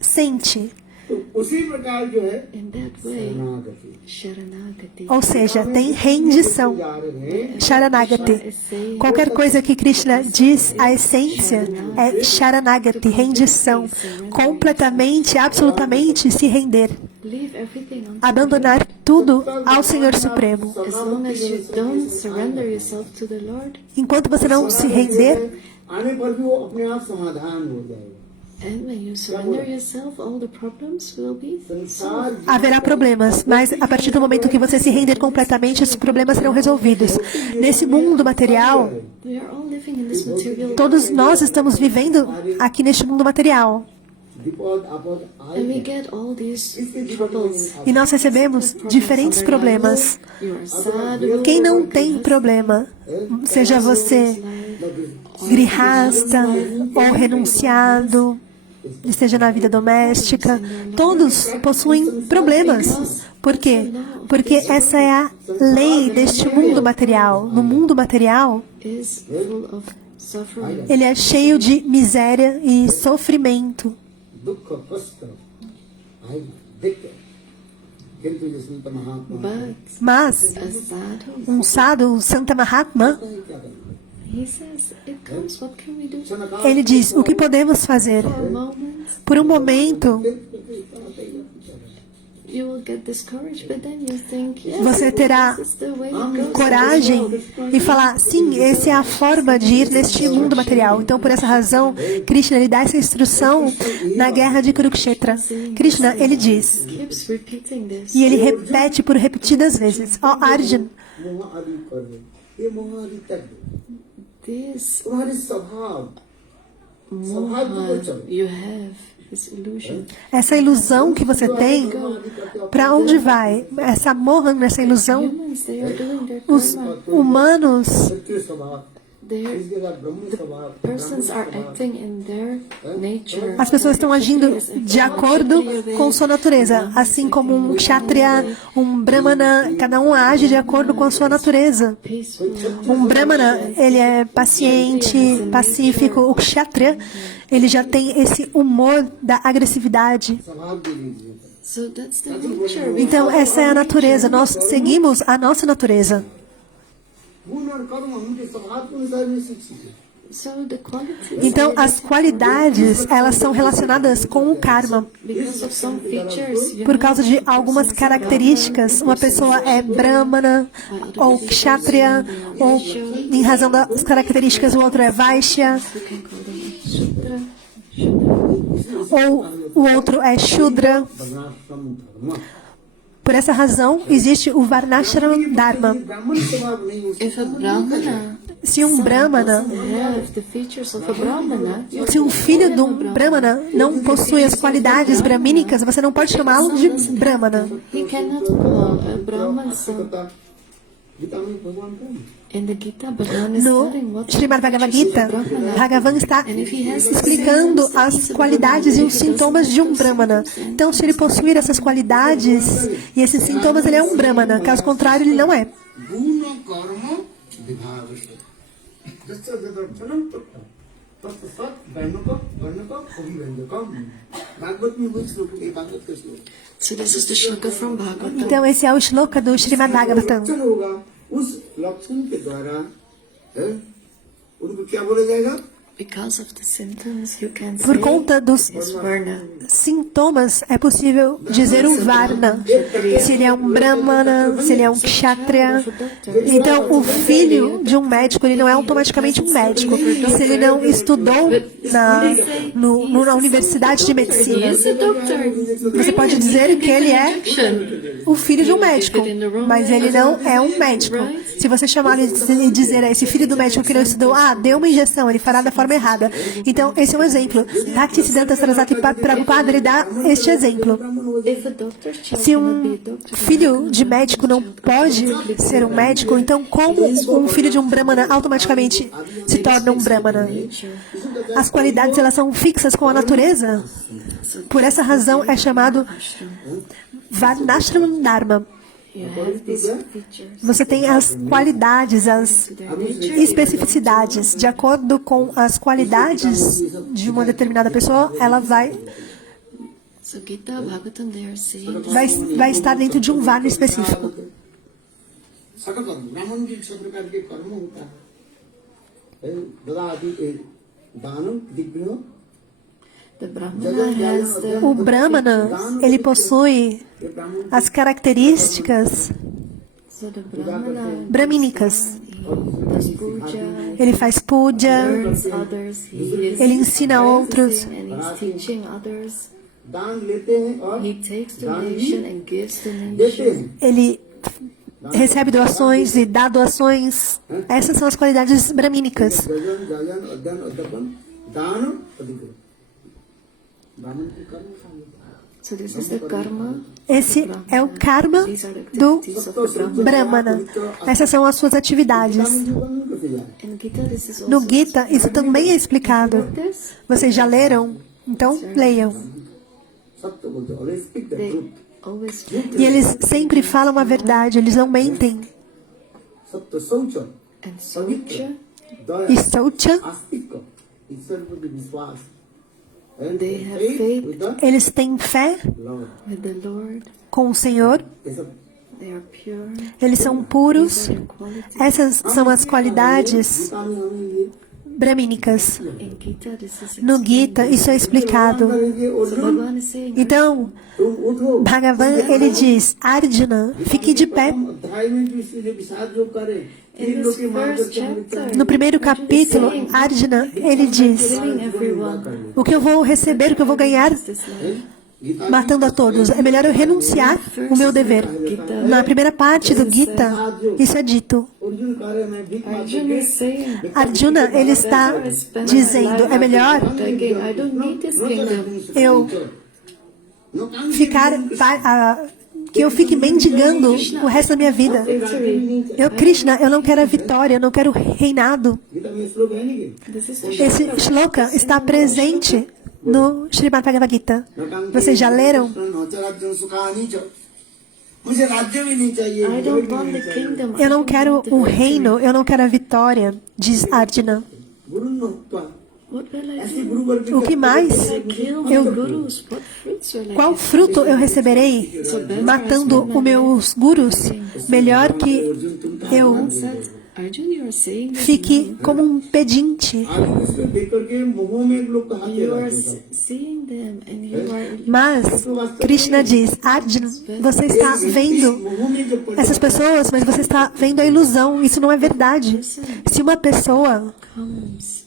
sente. तो उसी प्रकार जो है in that way, शरणागति Sharanagati. Ou seja, tem rendição. जा रहे हैं Sharanagati. Qualquer coisa que Krishna diz, a essência é Sharanagati, rendição. Completamente, absolutamente se render. Leave everything on. Abandonar tudo ao Senhor Supremo. As long as you don't surrender yourself to the Lord, Enquanto você não se render, आने पर भी वो अपने आप समाधान हो जाएगा and when you surrender yourself, all the problems will be संसार haverá problemas, mas a partir do momento que você se render completamente, esses problemas serão resolvidos. Nesse mundo material, We are all living in this material todos nós estamos vivendo aqui neste mundo material. विपद आपद and we आए get all these troubles. E nós recebemos diferentes problemas. You are sad, Quem não tem problema, seja você grihasta ou renunciado, esteja na vida doméstica, todos possuem problemas. Por quê? Porque essa é a lei deste mundo material. No mundo material, is full of suffering. ele é cheio de miséria e sofrimento. दुख कष्ट आएगा देखते किंतु ये संत महात्मा But Mas a sadhu, um sadhu, Santa Mahatma, क्या करेंगे he says, it comes, what can we do? ele diz, o que podemos fazer? For a moment, Por um momento, you will get discouraged, but then you think, yes, você terá this is the way it goes. coragem e falar, sim, essa é a forma de ir neste mundo material. Então, por essa razão, Krishna lhe dá essa instrução na guerra de Kurukshetra. Krishna, ele diz, Keeps repeating this. e ele repete por repetidas vezes, ó Arjuna, मोह आदि कर दो ये मोह आदि त्याग दो This तुम्हारी स्वभाव स्वभाव को moha चलो you have, this illusion, essa ilusão que você tem, para onde vai? Essa mohan, essa ilusão, humans, they are doing their os karma. humanos, सत्य स्वभाव They're, इसके साथ ब्रह्म स्वभाव persons are acting in their nature. as pessoas estão agindo de acordo com sua natureza, assim como um kshatriya, um brahmana, cada um age de acordo com a sua natureza. Peaceful. Um brahmana, ele é paciente, pacífico. O kshatriya, ele já tem esse humor da agressividade. स्वभाव दे दीजिए So that's the nature. We Então, follow essa é a our natureza. Nós seguimos a nossa natureza. गुण और कर्म उनके स्वभाव के अनुसार ही सीखिए So the qualities. Então, as qualidades, elas são relacionadas com o karma. Because of some features, you Por know, causa de algumas características, uma pessoa é brahmana ou kshatriya, ou em razão das características, o outro é vaishya, we can call them Shudra. ou o outro é shudra. वर्णाश्रम धर्म Por essa razão, existe o Varnashram Dharma. ब्राह्मण स्वभाव नहीं हो If a Brahmana Se um Brahmana, se um filho de um Brahmana não possui as qualidades bramínicas, você não pode chamá-lo de Brahmana. He cannot call a Brahman son. Gita में भगवान कौन In the Gita, Bhagavan is No telling what Srimad Bhagavad Gita, Bhagavan está explicando as qualidades e os sintomas de um Brahmana. Então, se ele possuir essas qualidades e esses sintomas, ele é um Brahmana. Caso contrário, ele não é. गुण कर्म विभाग जस्य दर्शनम तत्सत वर्णक अभिव्यंजकम भागवत में कुछ श्लोक है भागवत का श्लोक So this is the shloka from Bhagavatam. Então, esse é o shloka do Srimad Bhagavatam. लक्षण होगा उस लक्षण के द्वारा है उनको क्या बोला जाएगा Because of the symptoms, you can Por say conta dos is Varna. sintomas, é possível dizer o Varna. Se ele é um Brahmana, se ele é um Kshatriya. Então, o filho de um médico, ele não é automaticamente um médico. Se ele não estudou na universidade de medicina, He is a doctor. você pode dizer que ele é o filho de um médico, mas ele não é um médico. Se você chamar ele e dizer a esse filho do médico que não estudou, deu uma injeção, ele fará da forma errada. Então, esse é um exemplo. Bhaktisiddhanta Saraswati Prabhupada, ele dá este exemplo. If a doctor's child Se cannot be um a doctor, filho de médico não pode ser um médico, então como um filho de um Brahmana automaticamente se torna um Brahmana? As qualidades, elas são fixas com a natureza. Por essa razão é chamado Varnashram Dharma. you have these features. Você tem as qualidades, as especificidades. De acordo com as qualidades de uma determinada pessoa, ela vai So Gita, Bhagavatam, they are saying vai estar dentro de um varna específico. सकल कर्म ब्राह्मण भी सब प्रकार के कर्म होता है ददाति दानम दिग्गृह the Brahmana has the O Brahmana, ele possui as características so the Brahmana bramínicas. does puja, Ele faz puja, learns others, he is ele ensina outros, practicing and he's teaching others. दान लेते हैं और He takes donation and gives देते donation. हैं ele recebe doações e dá doações. Essas são as qualidades bramínicas. Gajan जाजन अध्ययन अध्यपन दान अधिग्रह ब्राह्मण के कर्म शामिल So this is the karma. Esse é o karma These are the do activities of the Brahmana. Brahmana. Essas são as suas atividades. जीवन कैसे जाए In Gita, this is No also Gita, isso também é explicado. this. Vocês já leram? Então, leiam. सत्य बोलते always speak the They truth always E eles sempre falam a verdade, eles não mentem. सत्य शौच and Saucha, Daya E Saucha, आस्तिक ईश्वर पर विश्वास and They have faith faith. with the eles têm fé Lord with the Lord, com o Senhor, ये सब they are pure, eles são puros. their quality. Essas são as qualidades Gita में हमें ये bramínicas. In Gita, this is No Gita, isso é explicado. करेंगे So Arjun Bhagavan is saying, Então, तुम उठो Bhagavan, ele diz, Arjuna, fique de pé. अध्याय में जो इसलिए विषाद योग करे in this first chapter, No primeiro capítulo, Arjuna, ele diz, killing everyone. o que eu vou receber, o que eu vou ganhar This life. Gita matando a todos. É melhor eu renunciar o meu dever. Na primeira parte do Gita, isso é dito. अर्जुन कह रहे मैं भीख मांग Arjuna is saying, Arjuna, ele está dizendo, é melhor begging, I don't need this kingdom. eu ficar, que eu fique mendigando o resto da minha vida. Victory. Eu, Krishna, eu não quero a vitória, eu não quero reinado. Gita में श्लोक है नहीं कि This is the Esse shloka está presente no Srimad Bhagavad Gita. Vocês já leram? राज्य सुखानी च मुझे राज्य भी नहीं चाहिए I don't want the kingdom. Eu não quero o reino, eu não quero a vitória, diz Arjuna. गुरु न हुआ What will I ऐसी do? गुरु वर्ग O que mais? I kill Eu- my gurus. What fruits will I Qual get? fruto eu receberei matando os meus gurus? Melhor que eu Arjuna, you are saying that fique como um pedinte. आज इसको देख करके मुंहों में लोग कहाते you are रहते हैं seeing them and you are Mas Krishna diz, Arjuna, você está vendo मुंहों में जब पड़े essas pessoas, mas você está vendo a ilusão. Isso não é verdade. Se uma pessoa comes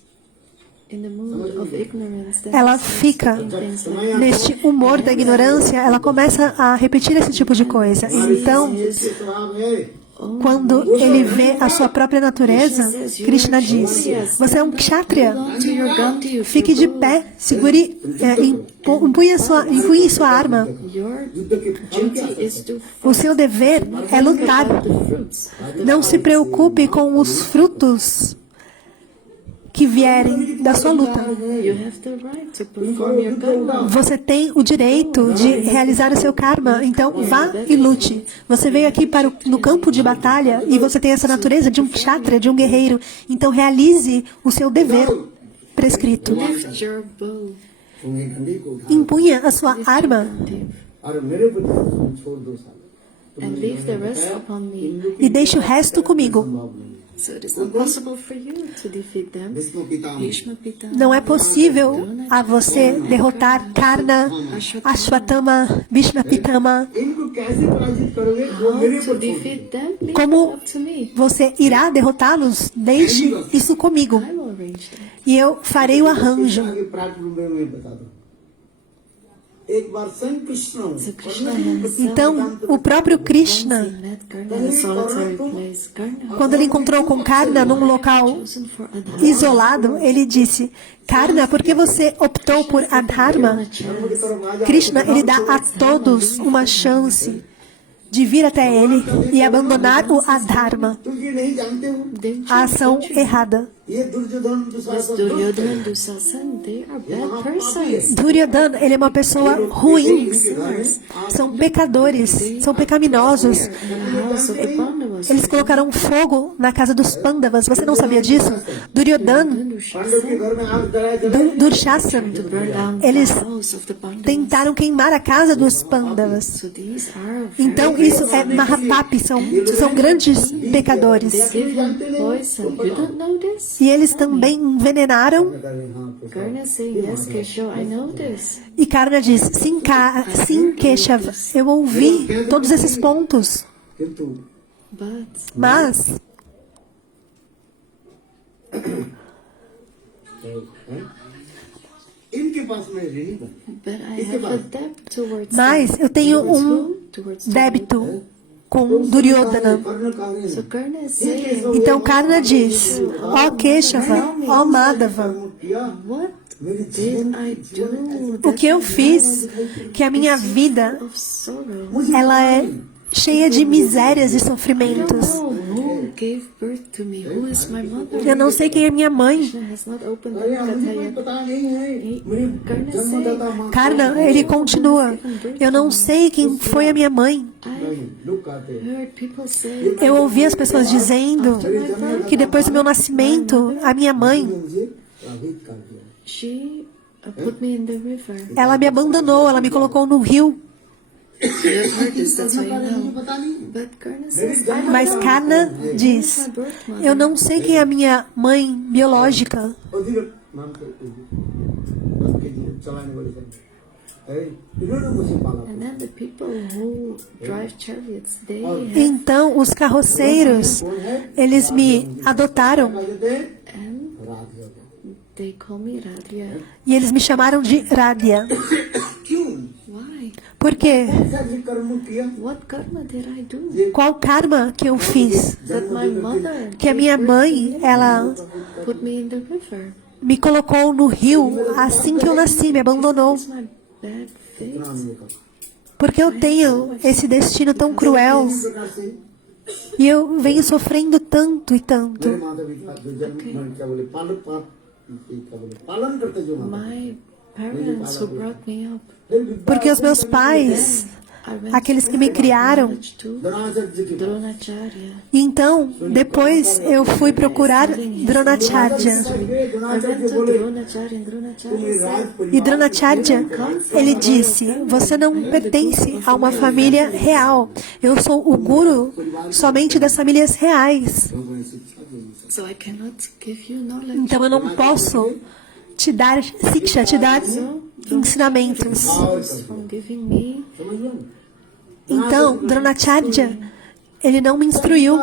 in the mood of ignorance, then ela fica things like neste humor da ignorância, ela começa a repetir esse tipo de coisa. Então, ये स्वभाव है quando ele vê a sua própria natureza, Krishna diz: você é um kshatriya. Fique de pé, segure, empunhe sua arma. O seu dever é lutar. Não se preocupe com os frutos que vierem da sua luta. Você tem o direito de realizar o seu karma, então vá e lute. Você veio aqui no campo de batalha e você tem essa natureza de um kshatriya, de um guerreiro. Então realize o seu dever prescrito. Empunha a sua arma e deixe o resto comigo. Não é possível a você derrotar Karna, Ashwatthama, Bhishma Pitama. Como você irá derrotá-los? Deixe isso comigo. E eu farei o arranjo. Então, o próprio Krishna, quando ele encontrou com Karna num local isolado, ele disse: Karna, por que você optou por Adharma? Krishna, ele dá a todos uma chance de vir até ele e abandonar o Adharma, a ação errada. Duryodhana, ele é uma pessoa ruim. São pecadores, são pecaminosos. Eles colocaram fogo na casa dos Pandavas. Você não sabia disso? Duryodhana, Durshasana, eles tentaram queimar a casa dos Pandavas. Então, isso é Mahapapi, são grandes pecadores. E eles também envenenaram. E Karna diz: sim, Keshava, eu ouvi todos esses pontos. Mas eu tenho um débito com Duryodhana. Então Karna diz: ó Keshava, ó Madhava, o que eu fiz, que a minha vida, ela é cheia de misérias e sofrimentos. Eu não sei quem é minha mãe. Karna, ele continua: eu não sei quem foi a minha mãe. Eu ouvi as pessoas dizendo que depois do meu nascimento, a minha mãe, ela me abandonou, ela me colocou no rio. Mas Karna diz: eu não sei quem é a minha mãe biológica. Então os carroceiros, eles me adotaram. E eles me chamaram de Radhya. Por quê? Qual karma que eu fiz? Que a minha mãe, ela me colocou no rio assim que eu nasci, me abandonou. Porque eu tenho esse destino tão cruel. E eu venho sofrendo tanto e tanto. Porque os meus pais, aqueles que me criaram, então, depois eu fui procurar Dronacharya. E Dronacharya, ele disse: você não pertence a uma família real. Eu sou o guru somente das famílias reais. Então eu não posso te dar siksha, te dar ensinamentos. Então, Dronacharya, ele não me instruiu.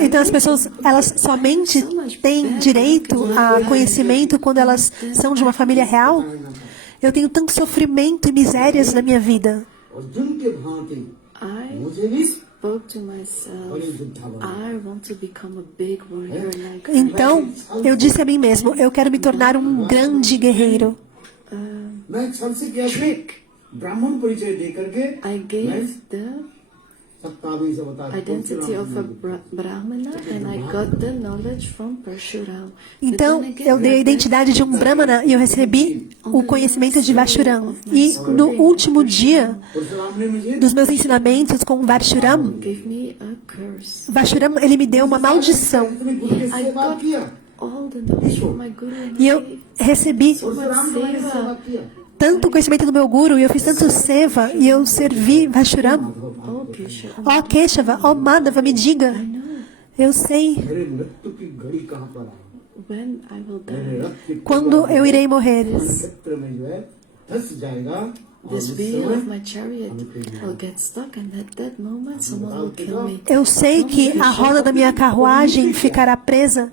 Então as pessoas, elas somente têm direito a conhecimento quando elas são de uma família real. Eu tenho tanto sofrimento e misérias na minha vida. Arjun के भांति I मुझे भी spoke to myself, बड़ी युद्धा बना I want to become a big warrior like Então, eu disse a mim mesmo, eu quero me tornar um grande guerreiro. मैं छल से क्या trick. ब्राह्मण परिचय दे करके I gave the सत्तावी से बता identity of a Brahmana and I got the knowledge from Parshuram. Então, eu dei a identidade de um Brahmana e eu recebi o conhecimento de Vashuram. E no último dia Parshuram ने मुझे dos meus ensinamentos com Vashuram, Gave me a curse. Vashuram, ele me deu uma maldição. अपने गुरु के सेवा किया All the knowledge from my guru and E eu recebi Parshuram ने मेरी सेवा किया tanto conhecimento do meu guru, e eu fiz tanto seva, e eu servi Vashuram. oh Kesha, Ó Keshava, ó Madhava, me diga. Eu sei मेरे मृत्यु की घड़ी कहाँ पर है when I will मेरे die, रथ के quando eu irei morrer. क्षेत्र में जो है धस जाएगा और this उस wheel समय of my chariot will get stuck and at that moment someone will kill me. Eu sei que a roda da minha carruagem ficará presa,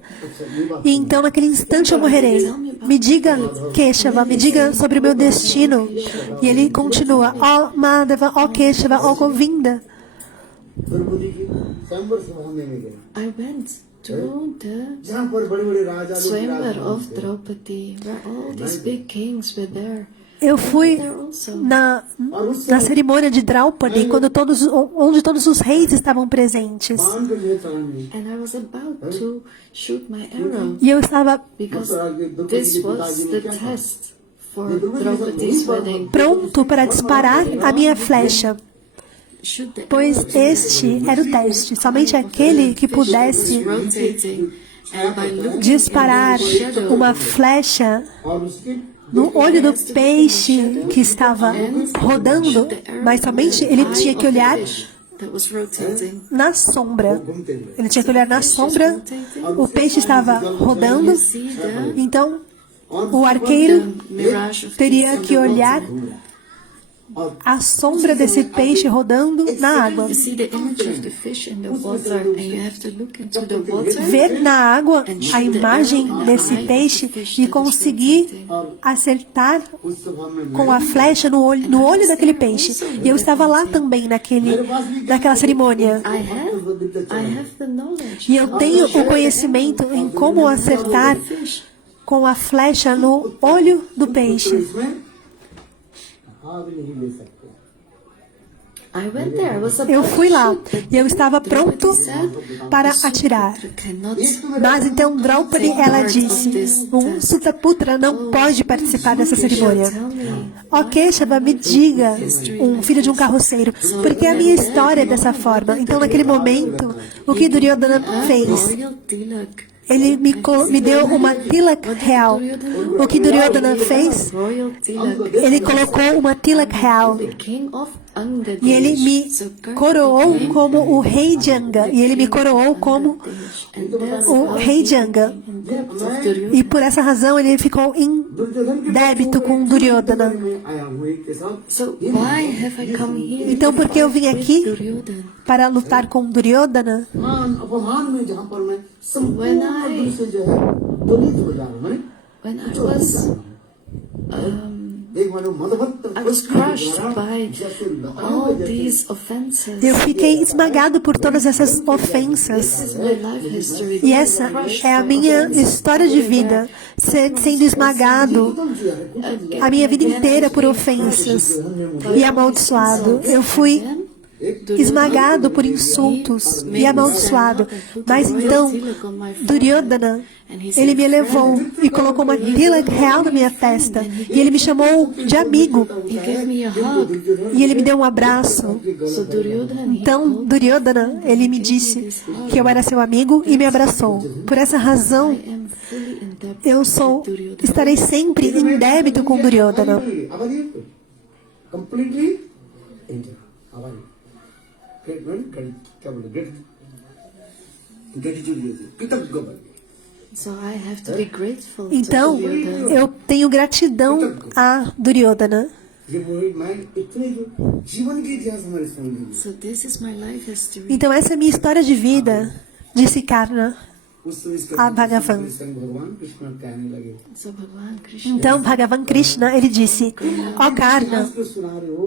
e então naquele instante eu morrerei. Me diga, Keshava, me diga sobre o meu destino. E ele continua, ó Madhava, ó Keshava, ó Govinda. द्रौपदी की स्वयंवर सभा में गया I went to the जहाँ पर बड़े बड़े राजा लोग Swayamvar विराजमान of थे। Draupadi, where all these big kings were there. Eu fui There also. na cerimônia de Draupadi, onde todos os reis estavam presentes. बाण के लिए चलाने And I was about to shoot my arrow E eu estava because this was the test for Draupadi's wedding. pronto para disparar a minha flecha, Shoot the pois arrow este era o teste. Somente aquele que pudesse rotating and by looking disparar in the shadow uma flecha और उसके no olho do peixe que estava rodando, mas somente ele tinha que olhar that was rotating. na sombra. घूमते हुए Ele tinha que olhar na sombra, o peixe estava rodando, See the então o arqueiro mirage of teria que olhar a sombra desse peixe rodando na água. You see the image of the fish in the water and you have to look into the water. Ver na água a imagem desse peixe e conseguir acertar उस सभा में com a flecha no olho daquele peixe. E eu estava lá também naquela cerimônia. I have the knowledge. E eu tenho o conhecimento em como acertar com a flecha no olho do peixe. इसमें भाग नहीं ले सकते I went there. I was about Eu fui lá to shoot, e eu estava pronto para atirar. Mas então Draupadi, ela disse, um Sutaputra não pode participar dessa cerimônia. Ó Keshava, me diga, um filho de um carroceiro, porque a minha história é dessa forma. Então naquele momento, o que Duryodhana fez? Royal Tilak. Ele me deu uma tilak real. O que Duryodhana fez? Royal Tilak. Ele colocou uma tilak real. The king of Anga. E ele me coroou como o rei de Anga. E ele me coroou como o rei de Anga. E por essa razão ele ficou em débito com Duryodhana. मैं आया हूँ एक के साथ So why have I come here? Então por que eu vim aqui Duryodhana. para lutar com Duryodhana? मान अपमान में जहाँ पर मैं संपूर्ण When I- रूप से जो है दलित हो जा रहा हूँ मैंने When I was एक मानो मदभक्त I was crushed by all these offenses. Eu fiquei esmagado por todas essas ofensas. This is my life history. E essa é a minha história de vida, sendo esmagado a minha vida inteira por ofensas e amaldiçoado. Eu fui esmagado por insultos e amaldiçoado. Mas então, Duryodhana, ele me elevou e colocou uma tilak real na minha testa. E ele me chamou de amigo. He gave me a hug. E ele me deu um abraço. So Duryodhana, Então, Duryodhana, ele me disse que eu era seu amigo e me abraçou. Por essa razão, I am fully in debt. estarei sempre em débito com Duryodhana. completely क्या बोले gratitude So I have to be grateful to Então, Duryodhana. eu tenho gratidão a Duryodhana. ये वो मैं इतने जो जीवन के इतिहास हमारे सामने So this is my life history. Então, essa é a minha história de vida, disse Karna. a Bhagavan. So Bhagavan Krishna, Então, Bhagavan Krishna, ele disse, ó Karna,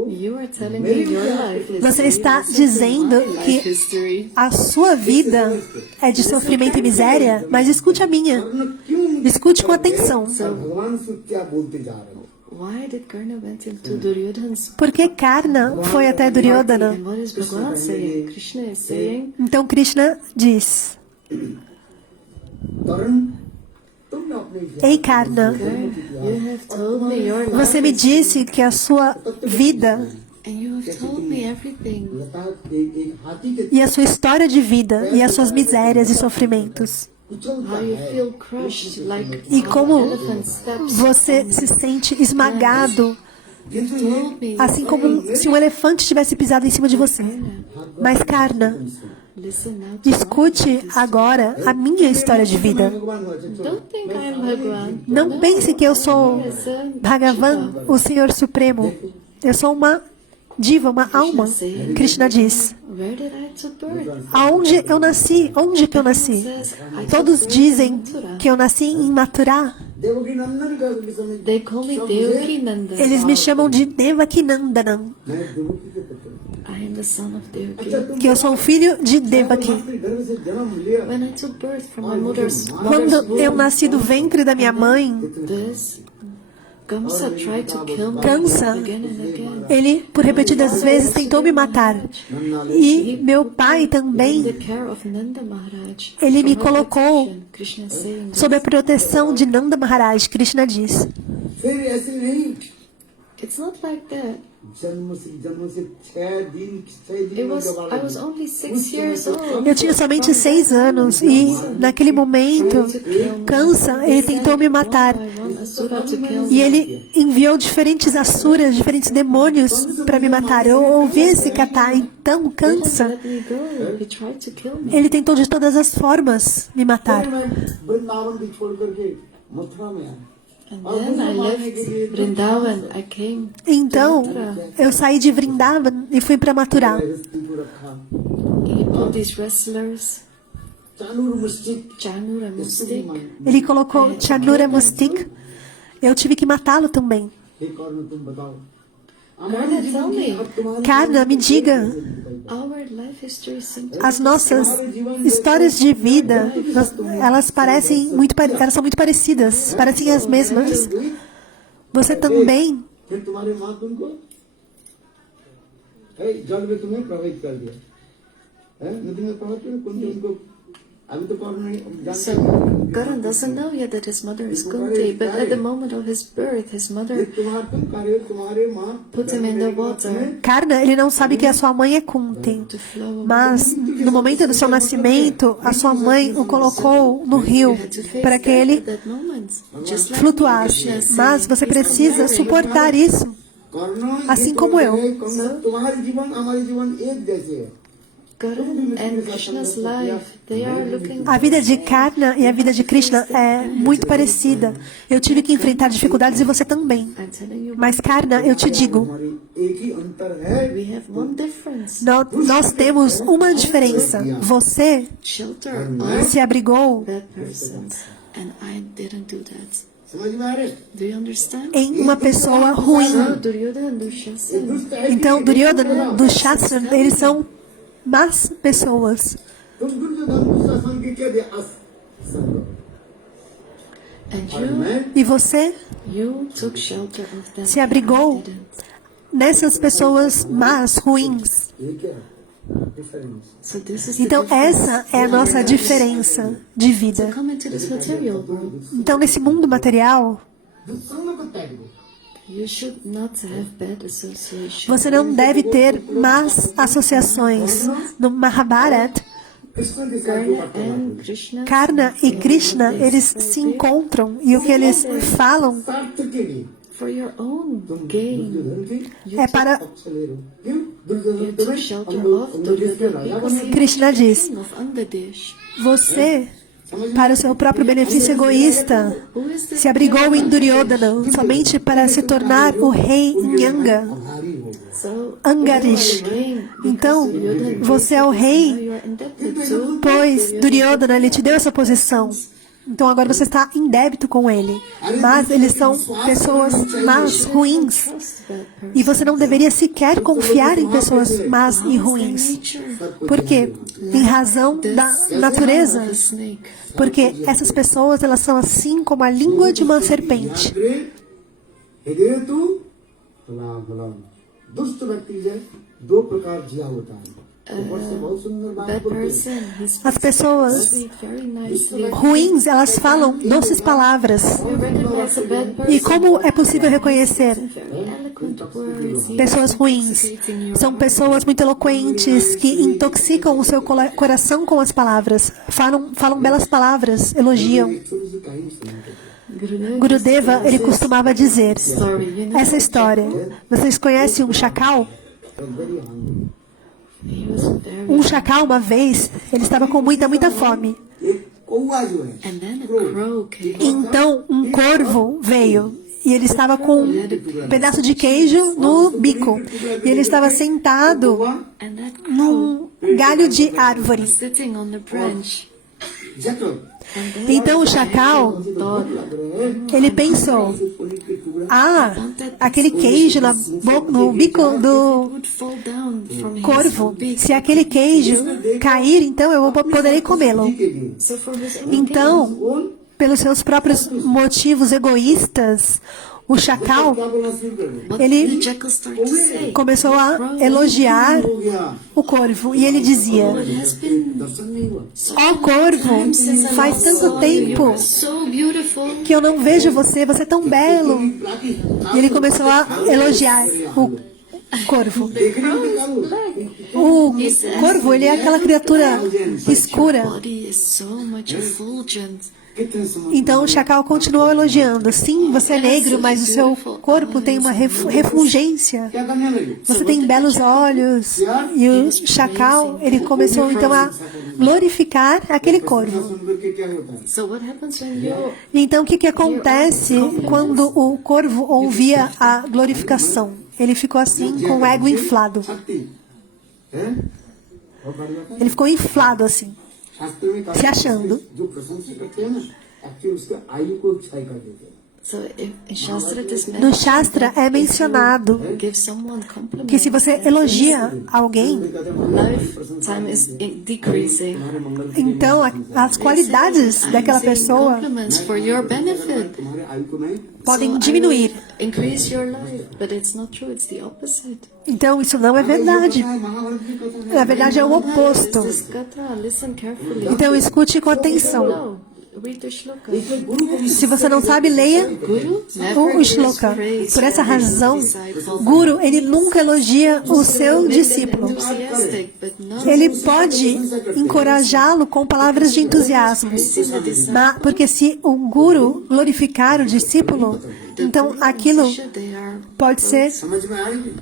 you are telling me your life is você está dizendo life que history. a sua vida é de sofrimento e miséria, mas escute a minha. Escute com atenção. Why did Karna went into Duryodhana's? Por que Karna foi até Duryodhana? And what is Bhagavan saying? Krishna is saying, Então Krishna diz, ei Karna, you have told me your life, você me disse que a sua vida and you have told me everything. e a sua história de vida e as suas misérias e sofrimentos. How you feel crushed like E como elephant steps. você se sente esmagado, You told me, assim como se um elefante tivesse pisado em cima de você. Mas Karna, listen now to escute agora a minha história de vida. Don't think I am Bhagavan. Não pense que eu sou Bhagavan, o Senhor Supremo. Eu sou uma diva, uma alma. Krishna diz, Where did I to birth? aonde eu nasci? Onde que eu nasci? Says, I Todos took birth dizem in Mathura. que eu nasci em Mathura. They call me Devakinanda. Eles me chamam de Devakinandanam, I am the son of Devaki. que eu sou um filho de Devaki. When I took birth from my mother's Quando eu nasci do ventre da minha mãe, this Kamsa tried to kill me Kamsa, again and again. ele por repetidas vezes tentou me matar. E meu pai In também, the care of Nanda Maharaj. ele me From her colocou protection, Krishna saying sob a proteção de Nanda Maharaj. Krishna diz, it's not like that. I was only 6 years old. eu tinha somente 6 anos e naquele momento, Kamsa, ele tentou me matar. I want Asura to kill E me. ele enviou diferentes asuras, diferentes demônios para me matar. Eu ouvi esse kata. Então, Kamsa, Let me go. He tried to kill me. ele tentou de todas as formas me matar. And then I left Vrindavan. I came. Então, eu saí de Vrindavan e fui para Mathura. All these wrestlers, Chanura Mustik, Ele colocou Chanura Mustik. Eu tive que matá-lo também. Karna, tell me, Karna, me diga, our life history seems as nossas histórias de vida, elas parecem muito, elas são muito parecidas, parecem as mesmas. Você também So, Karan doesn't know yet that his mother is Kunti, but at the moment of his birth, his mother put him in the water Karna, ele não sabe que a sua mãe é Kunti, to flow. mas no momento do seu nascimento, a sua mãe o colocou no rio para que ele At that moment, just like flutuasse. Mas você precisa suportar isso, assim como eu. Karan and Krishna's life, they are looking. A vida de Karna e a vida de Krishna é muito parecida. Eu tive que enfrentar dificuldades e você também. I'm telling you, Mas Karna, eu te digo, we have one difference. nós temos uma diferença. Você Shelter us, se abrigou that person, and I didn't do that. Do you understand? em uma pessoa ruim. So, Duryodhana and Dushasana, Então, Duryodhana, Dushasana, eles são más pessoas. and E você you took shelter of them. se abrigou I didn't. nessas pessoas más, ruins. So this is the Então, difference. essa é a nossa diferença de vida. Come into this material world. Então, nesse mundo material, You should not have bad association. você não deve ter más associações. No Mahabharata, Karna and Krishna, Karna e Krishna, eles se encontram e o que eles falam for your own gain, é para... you took shelter of Duryodhana because he Krishna was the diz, king of Angadesh. você, para o seu próprio benefício egoísta, Who is this? se abrigou em Duryodhana somente para se tornar o rei Nyanga. So, Angarish. you are the king, Então, because Duryodhana você é o now rei, you are indebted to pois Duryodhana ele te deu essa posição. Então agora você está em débito com ele. Mas eles são pessoas más, ruins. trust that person. E você não deveria sequer confiar em pessoas más e ruins. Por quê? Em razão da natureza. The snake. Porque essas pessoas, elas são assim como a língua de uma serpente. हृदय तो फलाम फलाम दुष्ट व्यक्ति है दो प्रकार जिया होता है ऊपर से बहुत सुंदर बात That बोलते हैं person, he As speaks pessoas sweet, very nicely. ruins, elas falam doces palavras. We recognize a bad person. E como é possível reconhecer Very eloquent words. He pessoas ruins? intoxicating your São pessoas muito eloquentes que intoxicam o seu coração com as palavras. Falam belas palavras, elogiam. थोड़ी सी कहानी सुनाते Gurudeva, ele costumava dizer story, you know. essa história. Vocês conhecem um chacal? Very hungry He was very. Um chacal, uma vez, ele estava com muita fome. एक कौवा जो है And then a crow came. Então, um corvo veio. E ele estava com um pedaço de queijo no bico. E ele estava sentado And that crow num galho de árvore. sitting on the branch. जटल Então o chacal, ele pensou, aquele queijo no bico do Would fall down from his corvo, beak. se aquele queijo cair, então eu poderei comê-lo. So for his own Então, pelos seus próprios motivos egoístas, o chacal, क्या बोलना शुरू कर दे But ele the jackal started to say, começou a elogiar हो गया o corvo. E ele dizia, it has been दर्शन नहीं हुआ ó corvo, faz tanto tempo so beautiful. que eu não vejo você, você é tão belo. E ele começou a elogiar o corvo. O corvo, ele é aquela criatura escura. Body is so much effulgent. कितने समय Então o chacal continuou elogiando. Sim, você é negro, mas o seu corpo tem uma refulgência. क्या करने लगे Você tem belos olhos. E o chacal, ele começou então a glorificar aquele corvo. सुंदर के क्या होता है So what happens when you Então o que acontece quando o corvo ouvia a glorificação? Ele ficou assim, com o ego inflado. शक्ति है और बढ़िया था Ele ficou inflado assim. शास्त्र में कहा Se achando. जो प्रशंसा करते हैं ना एक्चुअली उसके आयु को क्षय कर देते हैं so in Shastra it is No mentioned Shastra é mencionado give someone compliment. que se você elogia alguém, Lifetime is decreasing. então as qualidades daquela pessoa Compliments for your benefit. तुम्हारे आयु को नहीं podem So I diminuir. will increase your life, but it's not true. It's the opposite. Então isso não é verdade. महाभारत की कथा Na verdade é o oposto. This Gatra, listen carefully. Então escute com atenção. No, read the shloka. Se você não sabe, leia Guru o shloka. Por essa razão, Guru, ele nunca elogia o seu discípulo. enthusiastic, but not Ele pode encorajá-lo com palavras de entusiasmo. Porque se o Guru glorificar o discípulo, então aquilo they are. pode ser समझ में आएगी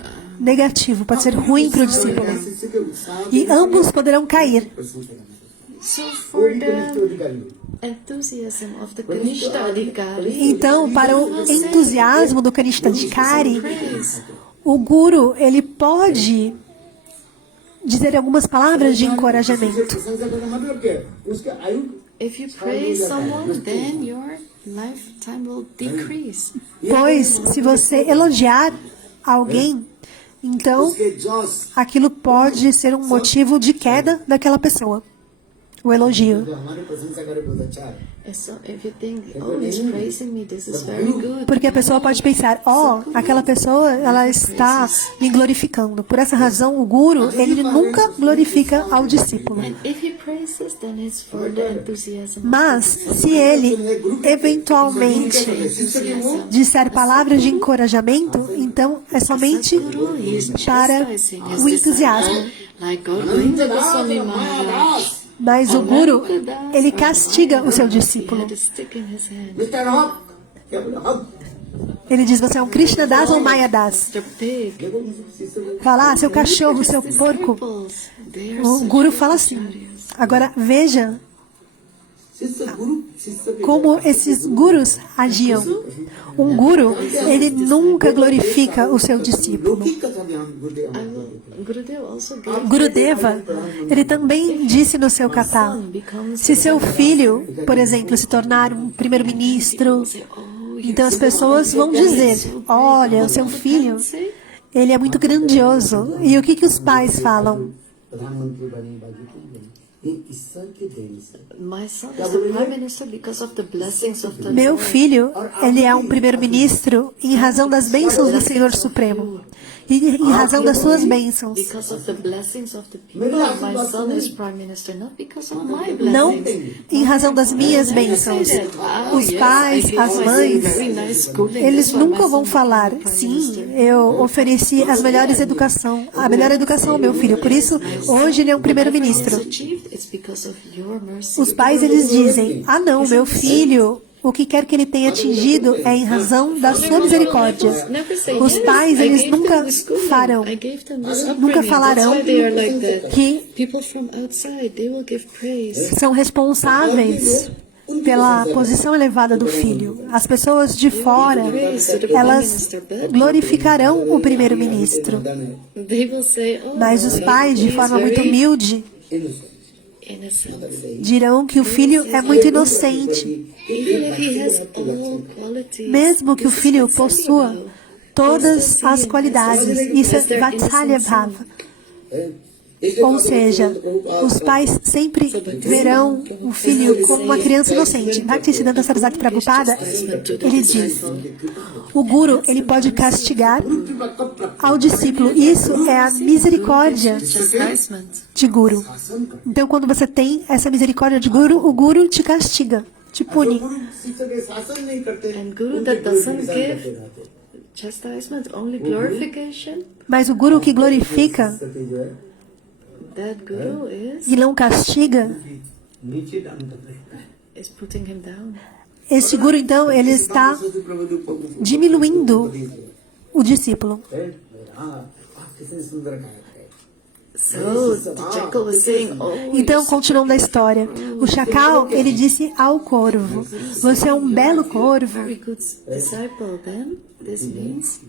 negativo, pode ser ruim para o discípulo. शिष्य के उत्साह E ambos poderão cair. प्रशंसा करना So कोई for भी the कनिष्ठ अधिकारी हो enthusiasm of the Kanishta Adhikari, Então, para o entusiasmo do Kanishthadikari, praise. o Guru, ele pode dizer algumas palavras de encorajamento. प्रशंसा करना मतलब क्या है उसके आयु If you praise someone, then your lifetime will decrease. Pois, se você elogiar alguém, então उसके Jos aquilo pode ser um motivo de queda daquela pessoa. O elogio. जो हमारी प्रशंसा करे बहुत अच्छा है And so if you think, oh, he's praising me, this is very good. Porque a pessoa pode pensar, aquela pessoa, ela está me glorificando. Por essa razão, o Guru, ele nunca glorifica ao discípulo. And if he praises, then it's for the enthusiasm. Mas, se ele eventualmente disser palavras de encorajamento, então é somente Guru, he is para chastising o his entusiasmo. disciple, like Govinda Goswami Maharaj. Mas o Guru, ele castiga o seu discípulo. Had a stick in his hand. Mister हक क्या बोला हक Ele diz, você é um Krishna Das ou Maya Das? The pig. देखो इस शिष्य को Fala, seu cachorro, seu porco. Disciples, they are O such Guru fala assim. acharyas. Agora, veja शिष्य गुरु शिष्य के como esses gurus agiam. Um guru, ele nunca glorifica o seu discípulo. लौकिक कथा भी हम गुरुदेव Gurudev also gave Gurudeva, ele também disse no seu kata, se seu filho, por exemplo, se tornar um primeiro-ministro, então as pessoas vão dizer, olha, o seu filho, ele é muito grandioso. E o que os pais falam? प्रधानमंत्री बने बाजी क्यों बने ये ईश्वर के देन से my son is the prime minister because of the blessings of the Meu Lord. filho, ele é um primeiro-ministro em razão das bênçãos do Senhor Supremo. E em razão das suas bênçãos. Because of the blessings of the people, my son is prime minister, not because of my Não blessings. em razão das minhas bênçãos. Os pais, as mães, eles nunca vão falar, sim, eu ofereci a melhor educação ao meu filho, por isso hoje ele é um primeiro-ministro. Os pais, eles dizem, ah não, meu filho, o que quer que ele tenha atingido é em razão da sua misericórdia. Os pais, eles nunca falarão que são responsáveis pela posição elevada do filho. As pessoas de fora, elas glorificarão o primeiro-ministro. Mas os pais, de forma muito humilde, dirão que o filho é muito inocente. Mesmo que o filho possua todas as qualidades. Isso é Vatsalya Bhava. Ou seja, os pais sempre verão o filho como uma criança inocente. Bhaktisiddhanta Sarasvati Prabhupada, ele diz, o guru, ele pode castigar ao discípulo. Isso é a misericórdia de guru. Então, quando você tem essa misericórdia de guru, o guru te castiga, te pune. And guru that doesn't give chastisement, only glorification, Mas o guru que glorifica that guru e não castiga, is putting him down. esse guru, então, ele está diminuindo o discípulo. So the jackal was saying, oh, Então, continuando a história, o chacal, ele disse ao corvo, você é um belo corvo. very good disciple. Then this means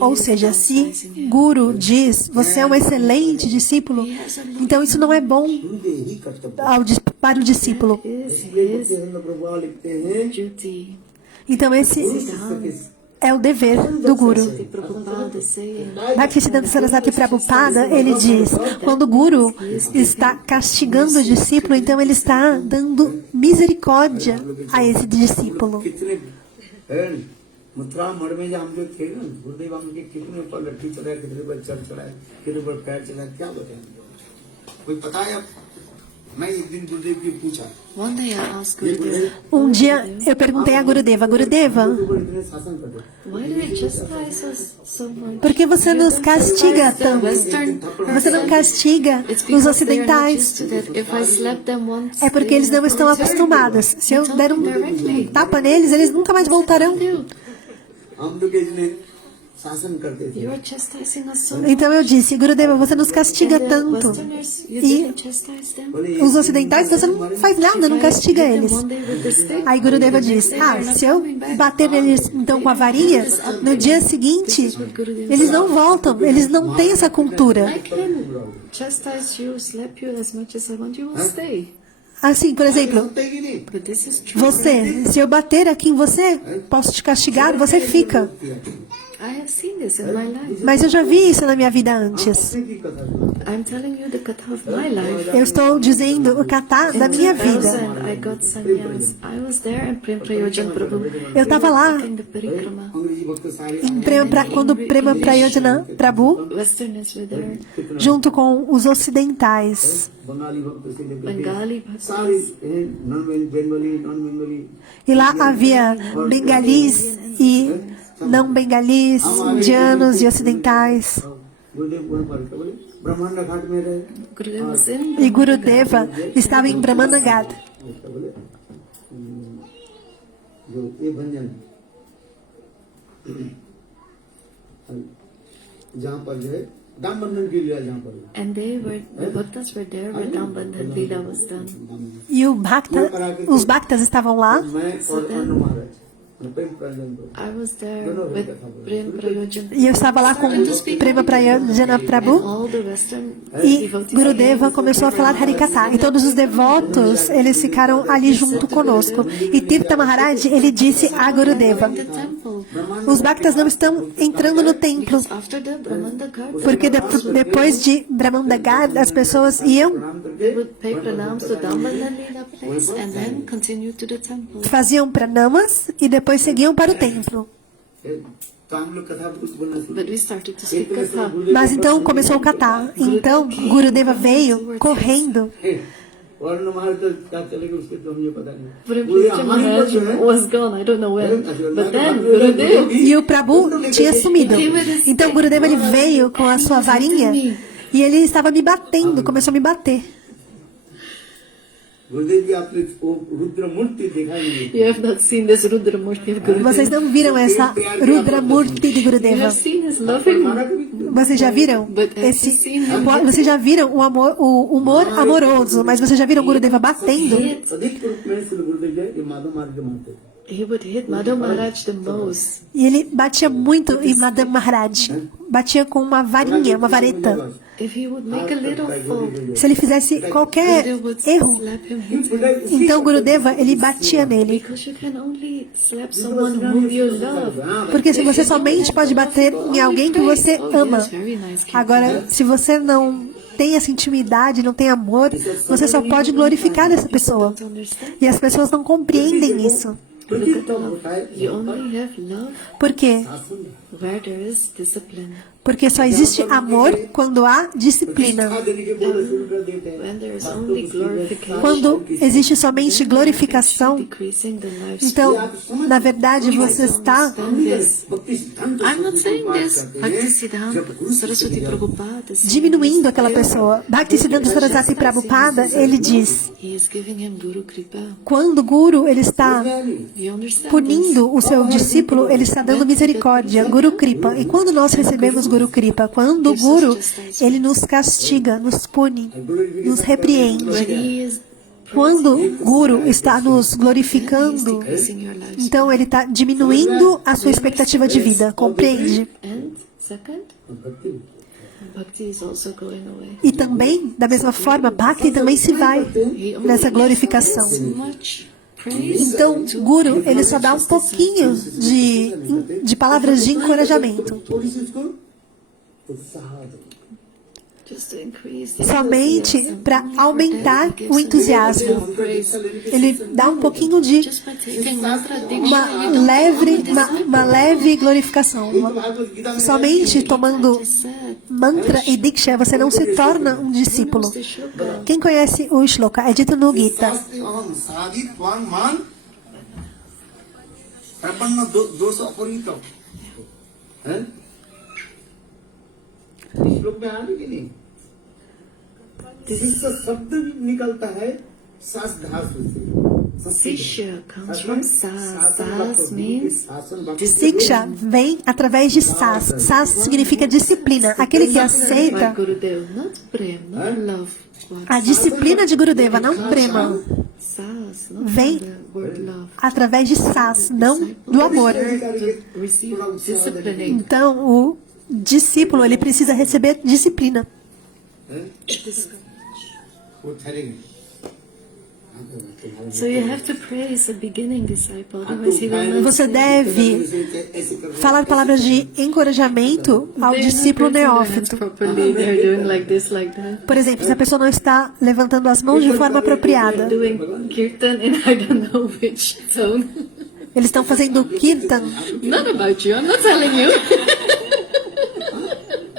Ou seja, se guru diz, você é um excelente discípulo, então isso não é bom para o discípulo. is his duty. Então, esse é o dever do guru. The Prabhupada is saying, Bhaktisiddhanta Sarasvati Prabhupada, ele diz, quando o guru está castigando o discípulo, então ele está dando misericórdia a esse discípulo. Mathura मठ में हम जो थे ना गुरुदेव हम के कितने ऊपर लट्ठी चढ़ाए कितने पर चढ़ चढ़ाए कितने पर पैर चढ़ाए क्या बताएं कोई पता है अब मैं एक दिन गुरुदेव की पूछा one day I asked Gurudev, Dia eu perguntei a Gurudeva, Gurudeva, इतने शासन करते why do you chastise us so much? por que você nos castiga tanto? Você não castiga It's os because they are not ocidentais. used to that. If I slap them once, É porque eles não estão acostumados. Se eu der um tapa neles, eles nunca mais voltarão. हम लोग इतने शासन करते थे You are chastising us so much. Então eu disse, Gurudeva, você nos castiga And the tanto. Westerners, you E didn't chastise them. os ocidentais, você não faz nada, não castiga Hit them eles. one day with the stick. Aí Gurudeva diz, se eu bater neles então com a varinha, no dia seguinte, eles não voltam, eles não têm essa cultura. I can chastise you, slap you as much as I want, you will stay. Assim, por exemplo, But this is true. você, se eu bater aqui em você, posso te castigar, você fica. I have seen this in my life. Mas eu já vi isso na minha vida antes. I'm telling you the katha of my life. Eu estou dizendo o kata da minha vida. 2000, I got sannyas. I was there in Prem Prayojan Prabhu. Eu estava lá In the Parikrama. अंग्रेजी भक्त सारे quando Prema Prayojana Prabhu, Westerners were there. junto com os ocidentais, Bengali भक्त से लेकर Bengali bhaktas. सारे नॉन Bengali e lá havia bengalis e não bengalis, indianos e ocidentais. गुरुदेव कौन पर बोले ब्रह्मांड घाट में रहे Gurudev was in. E Gurudeva estava em Brahmanagad. बोले जो ये भंजन जहाँ पर जो है दाम बंधन की लीला जहाँ पर हुई। And the bhaktas were there where Dambandhan Leela was done. E os bhaktas estavam lá. मैं और अनु महाराज प्रेम प्रयोजन को I was there with Prem Prayojan. E eu estava lá com Prema Prayojana And Prabhu. all the Western E devotees Gurudeva começou a falar Harikatha. E todos os devotos, eles ficaram ali junto conosco. E Tirtha Maharaj, ele disse a Gurudeva: in the temple. os bhaktas não estão entrando no templo. Because after the Brahmanda Ghat, Porque depois de Brahmandagar, as pessoas iam, they would pay pranams to Dambandhan Leela place and then continue to the temple. faziam pranamas e depois seguiam para o templo. तो हम लोग कथा कुछ बोलना शुरू But we started to speak Katha. Mas então começou o Katha. Então Gurudeva veio correndo. और अनु महाराज तो क्या चलेगा उसके तो मुझे पता नहीं Prem बोले Prayojan हमारी बात जो है Maharaj was gone, I don't know when. But then Gurudev, E o Prabhu tinha sumido. Então Gurudeva ele veio com a sua varinha e ele estava me batendo, começou a me bater. गुरुदेव जी आपने वो रुद्र मूर्ति देखा ही नहीं you have not seen this Rudra Murti of Gurudev. Vocês não viram essa Rudra Murti de You Gurudeva? have seen his loving. Vocês já viram Vocês já viram o humor amoroso, mas vocês já viram Gurudeva batendo? अधिक रूप में श्री गुरुदेव जी ये माधव मार्ग के मानते थे He would hit Madhav Maharaj the most. E ele batia muito em Madam Maharaj. Batia com uma varinha, uma vareta. If he would make a little fault, Se ele fizesse qualquer Gurudev would erro, slap him, hit him. então Gurudeva ele batia nele. Because you can only slap someone whom you love. Porque se você somente pode bater em alguém que você ama. Agora, se você não tem essa intimidade, não tem amor, você só pode glorificar essa pessoa. Don't understand? E as pessoas não compreendem isso. Look at love. You only have love Por quê? where there is discipline. Porque só existe amor quando há disciplina. देने के बोले शुरू कर देते हैं When there is only glorification, Quando existe somente glorificação, decreasing the lives. então, na verdade, você está This. भक्ति सिद्धांत I'm not saying this. Bhaktisiddhanta Saraswati Prabhupada said diminuindo aquela pessoa. Bhaktisiddhanta Saraswati Prabhupada, ele diz, he is giving him Guru Kripa. quando o Guru ele está You understand? punindo o seu discípulo, ele está dando misericórdia, Guru Kripa. E quando nós recebemos Guru Kripa, quando o Guru, ele nos castiga, nos pune, nos repreende. When he is Quando o Guru está nos glorificando, decreasing your lives. então ele está diminuindo a sua expectativa de vida, compreende? And second, भक्ति Bhakti is also going away. E também, da mesma forma, Bhakti também se vai nessa glorificação. Much praise. Então, Guru, ele só dá um pouquinho de palavras de encorajamento. थोड़ी सी इसको उत्साह दो Just to increase the Somente para aumentar o entusiasmo. Ele dá um pouquinho de Just by taking mantra uma leve glorificação. Somente tomando mantra e diksha, você não se torna um discípulo. Quem conhece o shloka? É dito no Gita. साधित्वान मान प्रपन्न दोष अपरित है इस श्लोक में आ रही कि नहीं इससे शब्द निकलता है सास धातु से Sishya comes from Sas. Sas means Diksha vem através de sas. Sas significa disciplina. Aquele que by aceita Gurudev, not prem, not love. a disciplina de Gurudeva, não prema, Sas, not vem the word love. através de sas, não do amor. To receive disciplining. Então, o discípulo, ele precisa receber disciplina. वो ठहरेंगे So you have to praise the beginning disciple, otherwise he will not. Você deve falar palavras de encorajamento ao discípulo neófito. Properly, they're doing like this, like that. Por exemplo, se a pessoa não está levantando as mãos de forma apropriada, Doing kirtan in I don't know which tone. eles estão fazendo kirtan, Not about you, I'm not telling you.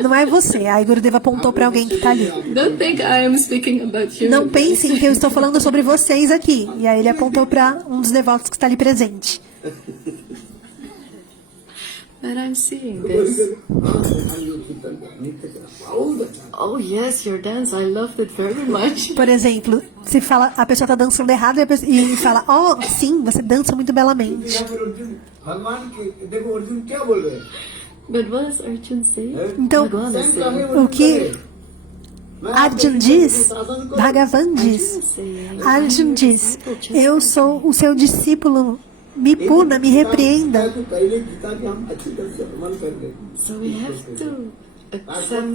não é você. Aí Gurudeva apontou para alguém que está ali. Don't think I am speaking about you. Não pensem que eu estou falando sobre vocês aqui. E aí ele apontou para um dos devotos que está ali presente. But I'm seeing this. Oh yes, your dance, I loved it very much. Por exemplo, se fala, a pessoa está dançando errado e fala, oh, sim, você dança muito belamente. भगवान के देखो अर्जुन क्या बोल रहे हैं But what does Arjun say? Então, Bhagavan is saying. o que Arjun diz, Bhagavan diz, Arjun diz, eu sou o seu discípulo, me puna, me repreenda. So we have to accept.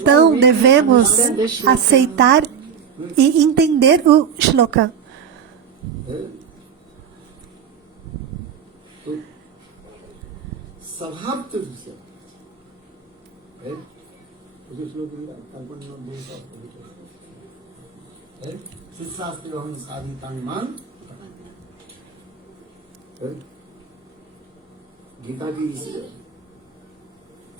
Então devemos aceitar e entender o shloka. Gita जी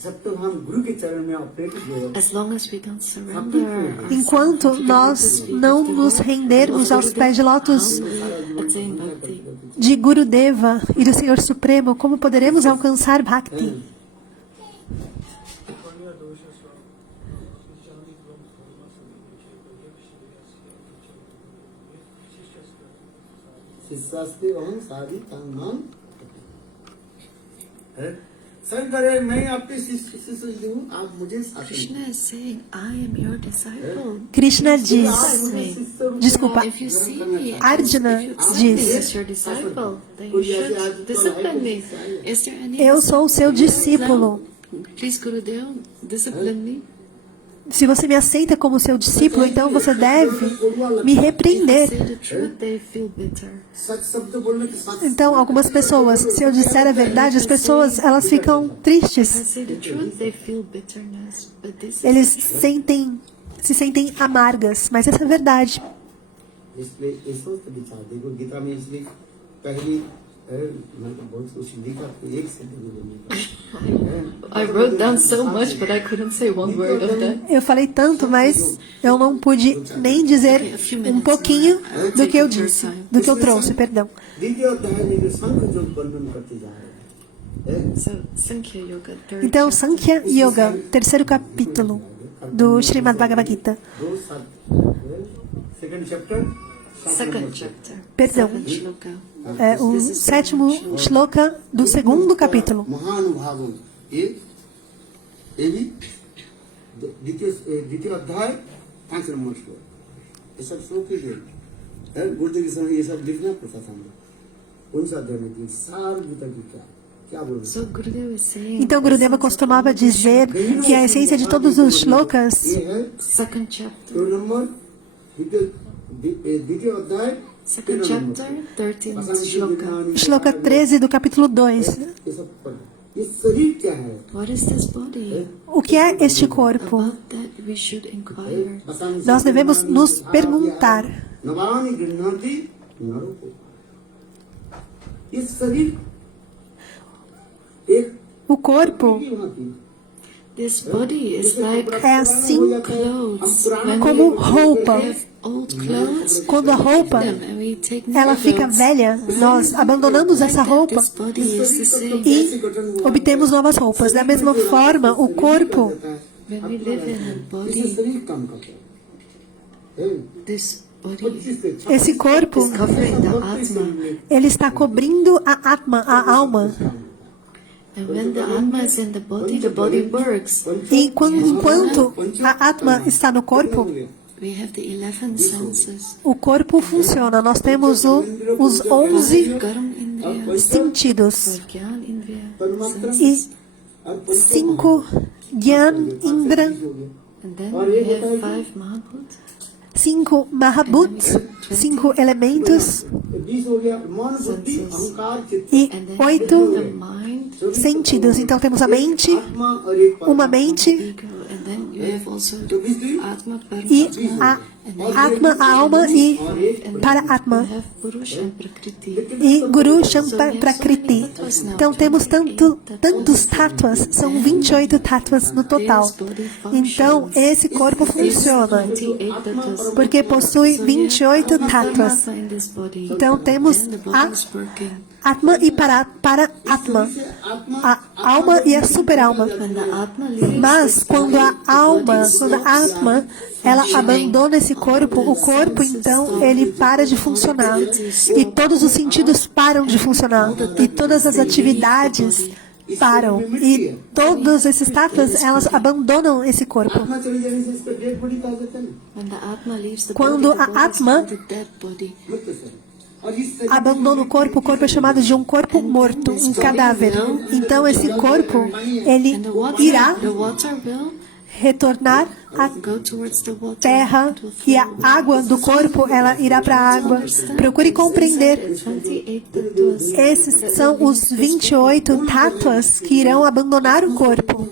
जब तक हम गुरु के चरण में ऑपरेट हो As long as we don't surrender Enquanto nós não nos rendermos aos pés de lótus attain bhakti. de Gurudeva e do Senhor Supremo, como poderemos alcançar Bhakti? शिष्यास्ते अहं सारी तन्मान शंकर मैं आपके शिष्य हूँ आप मुझे साथ Krishna is saying, I am your disciple. Krishna diz, desculpa, If you see me Arjuna if you see me diz, as your disciple, then you should discipline me. Is there any eu sou o seu discípulo. Please, Gurudev, discipline me. Se você me aceita como seu discípulo, então você deve me repreender. Say the truth, they feel bitter. सच शब्द बोलने के साथ Então, algumas pessoas, se eu disser a verdade, as pessoas, elas ficam I tristes. say the truth, they feel bitterness. But this is Eles se sentem amargas, mas essa é a verdade. इसलिए इसको तो विचार देखो गीता में इसलिए पहली मैं तो बहुत कुछ लिखा एक से I wrote down so much, but I couldn't say one word of that. Eu falei tanto, mas eu não pude nem dizer um pouquinho do que eu disse, do que eu trouxe, perdão. द्वितीय अध्याय में जो संघ जो वर्णन करते जा रहे हैं So, Sankhya Yoga, third Então, chapter. Sankhya Yoga, terceiro capítulo do Srimad Bhagavad Gita. Second chapter Second chapter. Perdão, Second shloka. é o sétimo shloka do segundo capítulo. महानुभावों ये भी द्वितीय अध्याय 5 नंबर श्लोक ये सब श्लोक ही है गुरुदेव के समय ये सब लिखना पड़ता था हमको कौन सा अध्याय में सार गीता की क्या बोल रहे So, Gurudev is saying, Então, Gurudeva costumava dizer que a essência de todos os shlokas ये है second chapter. 2 नंबर द्वितीय अध्याय Second chapter, 13th shloka. Shloka 13 do capítulo 2. ये सब पढ़ ये शरीर क्या है What is this body? O que é este corpo? About that we should inquire. Nós devemos nos perguntar. नवानि गृह्णाति नरको ये शरीर एक O corpo This body is like é assim clothes. When como we roupa. have old clothes, Quando a roupa them and we take new ela fica clothes. velha, nós abandonamos essa roupa This body is the same. e obtemos novas roupas. Da mesma forma, o corpo, When we live in a इसे body, शरीर काम करता है this body esse corpo, is covering the Atma. ele está cobrindo a Atma, a alma. And when the Atma is in the body works. E enquanto a Atma está no corpo, We have the 11 senses. o corpo funciona. Nós temos os 11 Garam Indriya, sentidos Gyan Indriya, e 5 Gyan Indra, and then we have 5 Mahabhuta. 5 Mahabhut, 5 elementos 20 हो गया मन बुद्धि अहंकार चित्त e And then 8 the mind, sentidos. Então temos a mente, आत्मा और एक uma mente ego, and then you have also Atma, e Paramatma, a Atma, a alma e para Atma. you have Purusha and Prakriti. E Guru Shampa Prakriti. Então temos tantos tattvas, são 28 tattvas no total. Então esse corpo funciona, 28 tattvas. porque possui 28 tattvas. Atma in this body. Então temos Then the body a is working. Atma e para Atma, a alma e a superalma. When the Atma leaves Mas this quando body, a alma, quando a Atma, ela abandona esse corpo, o corpo então ele para de funcionar e todos os sentidos param de funcionar e todas as atividades param. E todas essas estátuas, elas abandonam esse corpo. आत्मा चली जाने से इसका dead body कहा जाता है ना When the Atma leaves the Quando body, the a body is Atma called the dead body. मत सर और इस Abandona o corpo é chamado de um corpo morto, um cadáver. Então esse corpo, ele And the irá water will retornar à go towards the water. terra e a água do corpo, ela irá para a água. Procure compreender. 28 tattvas. Esses são os 28 tátuas que irão abandonar o corpo.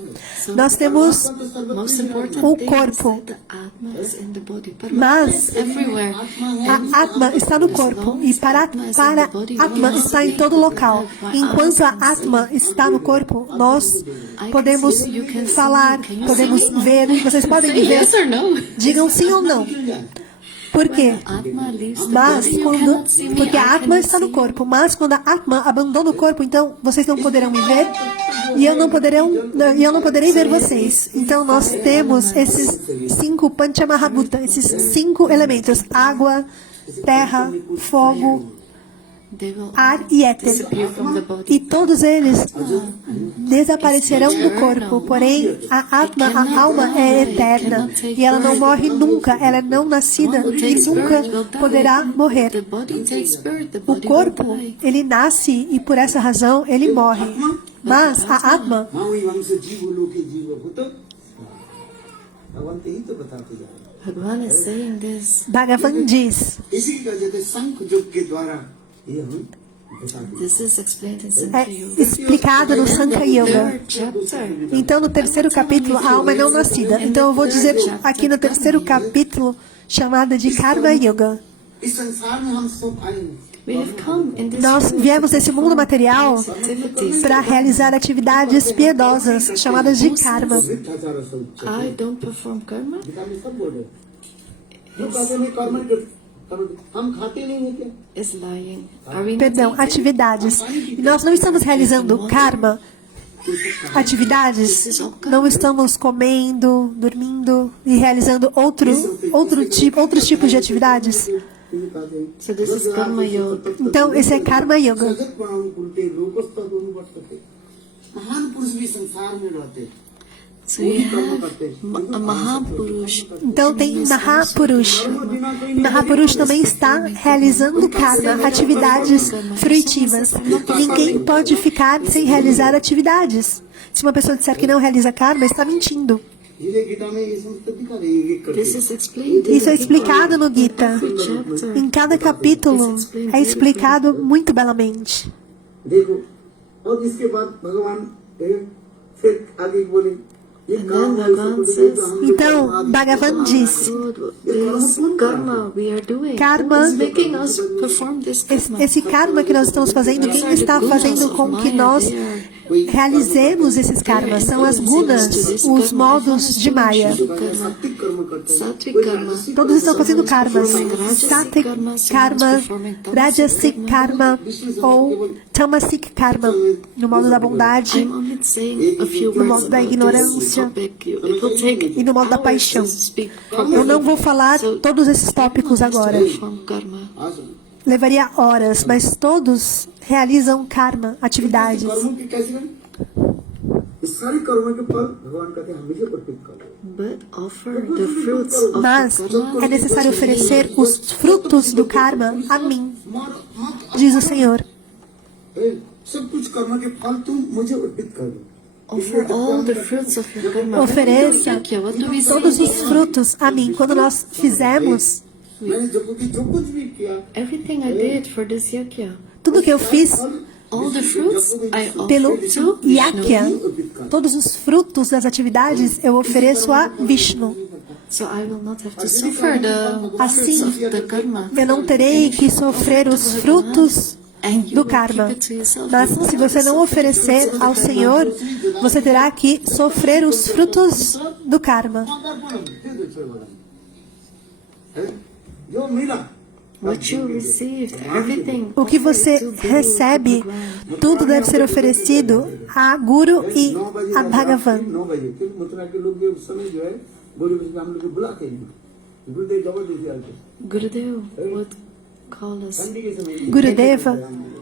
Nós temos Most important o thing corpo, is that the Atma is in the body. mas Everywhere. a Atma está no corpo e para Atma está em todo local. Enquanto a Atma está no corpo, nós podemos falar, podemos ver. Vocês podem Say ver? yes or no. Digam sim ou não. Por quê? Atma leaves the Mas body. You quando, cannot see me. porque I a Atma cannot está no see corpo, mas quando a Atma abandona o corpo, então vocês não poderão me ver e eu não poderei ver vocês. Então nós temos esses 5 Panchamahabhuta, esses 5 elementos: água, terra, fogo, They will ar e éter. disappear from the body. E todos eles desaparecerão do corpo. Porém, a Atma, a alma, é eterna. E ela não morre nunca. Ela é não nascida e nunca poderá The morrer. body takes birth. The O body will corpo, die. ele nasce e por essa razão ele morre. Mas a Atma, हाँ वही वंश जीव लोके जीव भूत भगवान यही तो बताते जा रहे Bhagavan is saying this. Bhagavan diz, हैं इसी का कहते शंख युग के द्वारा ये हम बताते This is explained in é Sankhya Yoga. explicado no Sankhya Yoga. Third chapter. Então, no terceiro capítulo, a alma é não nascida. Então, eu vou dizer aqui no terceiro capítulo, chamada de Karma Yoga. इस संसार में हम सब आए We have come in this Nós world viemos nesse mundo material activities. para realizar atividades piedosas, chamadas de karma. मिथ्याचार सब I don't perform karma. Gita में सब बोल रहे हैं। जो कहते हैं कर्म नहीं करते, हम खाते नहीं हैं क्या Is lying. Are we not Perdão, eating? atividades. E nós não estamos realizando karma, atividades, não estamos comendo, dormindo e realizando outros tipos de atividades. So this is karma yoga. Então, esse é Karma Yoga. सजग प्राण उल्टे रूपस्थ दोनों बढ़ सकते महान पुरुष भी संसार में रहते So you have a Mahapurush. Então, tem Mahapurush. Mahapurush também está realizando karma, atividades fruitivas. Ninguém pode ficar sem realizar atividades. Se uma pessoa disser que não realiza karma, está mentindo. ये गीता में ये संस्कृत दिखा रही है ये This करते is explained in Isso é explicado no Gita. chapter. Em cada capítulo é explicado muito belamente. देखो और इसके बाद भगवान फिर आगे बोले ये And काम then है Bhagavan says, Então, Bhagavan disse, this karma we are doing Karma- is making us perform this karma. esse karma que nós estamos fazendo, quem está fazendo com que nós realizemos esses karmas são as gunas, os modos de Maya. सात्विक कर्म करते हैं Sattvic karma. Todos estão fazendo karmas. Sattvic karma, Rajasic karma ou Tamasic karma, no modo da bondade I'm only saying a few no words modo da about ignorância this topic. It will take e no modo da hours paixão. to speak Eu não vou falar todos esses tópicos agora. perform karma. Levaria horas, mas todos realizam karma, atividades. कर्मों की कैसे करें इस सारे कर्मों के फल भगवान कहते हैं हमेशा अर्पित करो But offer the fruits of Mas the karma. é necessário oferecer os frutos do karma a mim, diz o Senhor. सब कुछ कर्म के फल तुम मुझे अर्पित कर दो Offer all the fruits of your karma. Ofereça What do we say? todos os frutos a mim. Quando nós fizermos मैंने जो कुछ भी किया Everything I did for this yakya. tudo que eu fiz All the fruits I pelo offer to Yakya, अर्पित कर todos os frutos das atividades eu ofereço a Vishnu. So I will not have to suffer the fruits Assim, of the karma. eu não terei que sofrer os frutos And you do will karma. keep it to yourself. Mas se você não oferecer ao Senhor, você terá que sofrer os frutos do karma. जो मिला What you received, everything. O que você recebe, tudo deve ser oferecido a Guru e a Bhagavan. 9 बजे फिर मथुरा के लोग उस समय जो है बोले हम लोग को बुलाते हैं गुरुदेव जबरदस्ती आते Gurudev would call us. ठंडी के समय Gurudeva,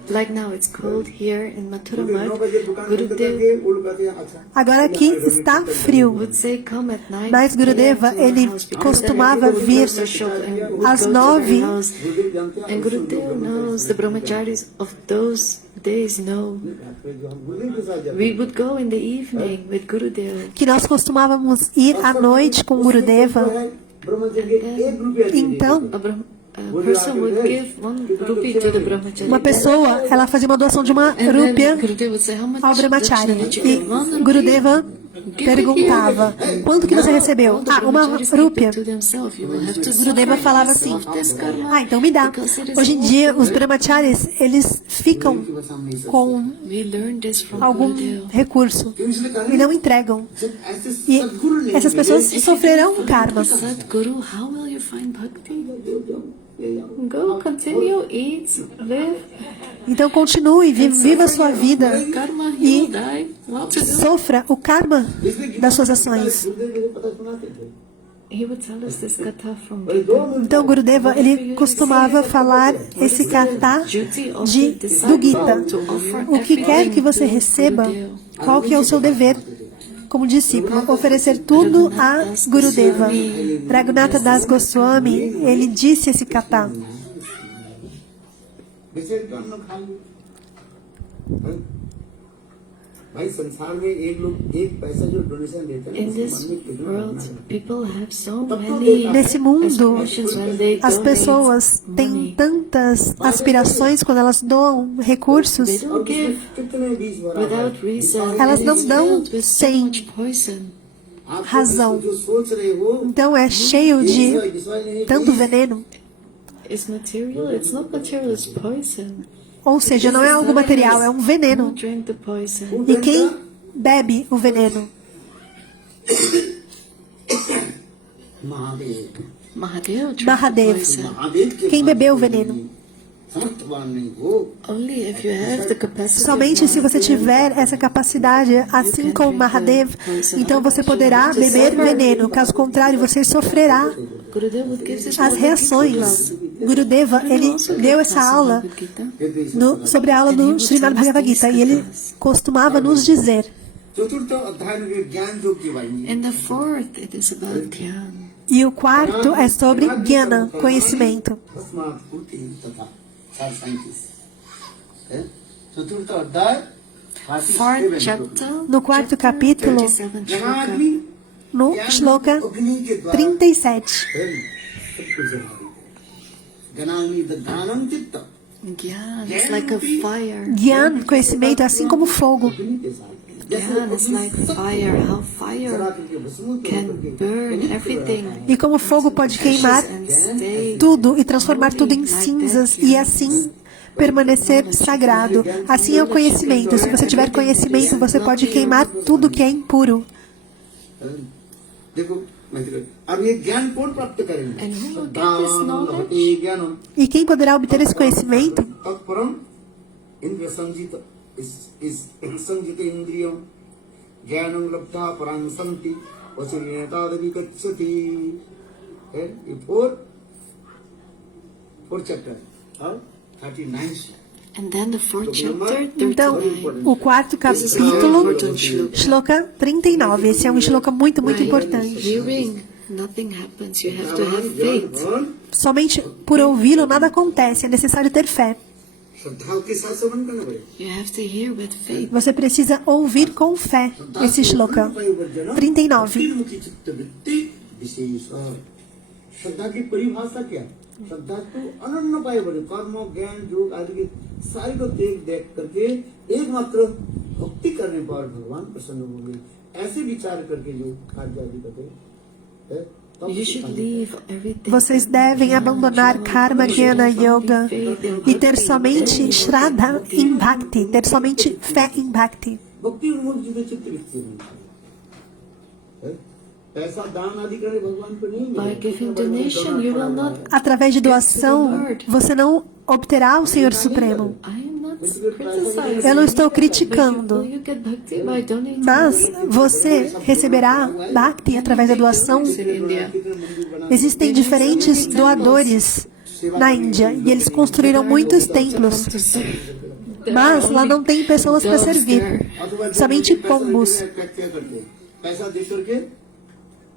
Like now it's cold here in Mathura फिर 9 Math. बजे दुकान बंद Gurudev करके वो लोग कहते हैं अच्छा agora aqui está frio, would say, come at 9 mas Gurudeva, p.m. to our ele house, because costumava then everybody vir closed their shop and would às go to their 9. house. गुरुदेव जानते हैं And Gurudev knows, the brahmacharis of those days know. जो हम गुरुदेव के साथ जाते We would go in the evening with Gurudev. que nós costumávamos ir à noite com Gurudeva. ब्रह्मचर्य 1 रुपया Então, A person would give 1 rupee to the brahmachari. uma pessoa, ela fazia uma doação de uma And then rúpia Gurudev would say, how much ao brahmachari. dakshina did you give? 1 E rupee. Gurudeva perguntava, quanto que você recebeu? Ah, uma rúpia. Gurudeva falava assim, ah, então me dá. Hoje em dia, os brahmacharis, eles ficam com We learned this from algum Gurudev. recurso e não entregam. E essas pessoas sofrerão karma. Sadguru, how will you find bhakti? Go, continue, eat, live. Então continue, viva a sua vida Karma, he e will die. What to do? sofra o karma das suas ações. He would tell us this katha from Gita. Então Gurudeva, ele costumava falar esse kata do Gita. O que quer que você receba, qual que é o seu dever como discípulo? Oferecer tudo a Gurudeva. Raghunatha Das Goswami, ele disse esse kata. भाई संसार में एक लोग 1 पैसा जो डोनेशन देते हैं In ना, this उसको मानने के लिए world, करना है। people have so many Nesse mundo, aspirations when they as donate pessoas têm money. tantas aspirações quando elas doam They recursos. don't give कितने बीज भरा without reason. Elas and não it's dão filled with so sem much poison. आप razão. जो सोच रहे हो Então é cheio de विश्वास नहीं tanto veneno. It's material. It's not material. It's poison. Ou seja, não é algo material, é um veneno. Don't drink the poison. E quem bebe o veneno? Mahadev Mahadev drank Mahadev. the poison. Mahadev के Quem bebeu o veneno? समर्थवान नहीं हो Only if you have the capacity. Somente se você tiver essa capacidade, assim como Mahadev, então você poderá beber veneno. Caso contrário, você sofrerá Gurudev would give this as reações. Gurudeva, ele deu essa aula sobre a aula do Srimad Bhagavad Gita e ele costumava nos dizer: चतुर्थ अध्याय में ज्ञान योग की वाणी In the 4th, it is about Dhyan. e o quarto é sobre Jnana, conhecimento. तस्मात् पूर्ति तथा 4:37 चतुर्थ अध्याय 4th chapter, No quarto capítulo, 37 shloka. जनाग्नि no shloka अग्नि के द्वारा 37. जनाग्नि द ज्ञानं चित्त Dhyan is like a fire. Gyan, conhecimento, é assim como fogo. अग्नि के साथ Dhyan is like fire. How fire can burn everything E como fogo pode queimar and stay. tudo e transformar tudo em cinzas e assim permanecer sagrado. Assim é o conhecimento. Se você tiver conhecimento, você pode queimar tudo que é impuro. देखो मैं अब ये ज्ञान कौन प्राप्त करेंगे And who will get this knowledge? ज्ञानम E quem poderá obter esse conhecimento? तत्परम इंद्र संजित इस संजित इंद्रियम ज्ञानम लब्धा परां संति वसुनेतादपि गच्छति ये four chapter 39 And then the 4th chapter, Então, 39. o quarto capítulo, shloka 39. Esse é um shloka muito, muito By importante. hearing, nothing happens. You have to have faith. Somente por ouvi-lo nada acontece. É necessário ter fé. श्रद्धा के साथ श्रवण करना पड़ेगा You have to hear with faith. Você precisa ouvir com fé esse shloka 39. तीन चित्त वृत्ति विशेष श्रद्धा की परिभाषा क्या श्रद्धा तो अनन्य पाए बड़े कर्म ज्ञान योग आदि के सारे को देख करके एकमात्र भक्ति करने पर भगवान प्रसन्न होंगे ऐसे विचार करके जो कार्य आदि करते हैं You should leave everything. Vocês devem abandonar karma, jnana, yoga e ter somente shraddha em bhakti, ter somente fé em bhakti. भक्ति उन्मुख जिसे चित्त विकसित है पैसा दान आदि करे भगवान को नहीं By मिलेगा। giving donation, you will not. Através de doação, você não obterá o Senhor Supremo. I am not criticizing. Eu não estou criticando, Will you get bhakti by donating? mas você receberá bhakti através da doação. In India. Existem diferentes doadores na Índia e eles construíram muitos templos. Mas lá não tem pessoas para servir, somente pombos. पैसा दे करके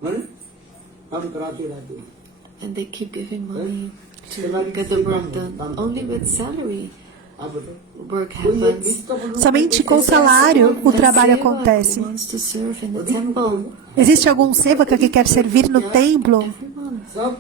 माने काम कराते रहते हैं। And they keep giving money to get the work done. Only with salary, आप बताओ work happens. Somente com salário o trabalho Seva acontece. wants to serve in the temple. Existe algum sevaka que quer servir no templo? Everyone सब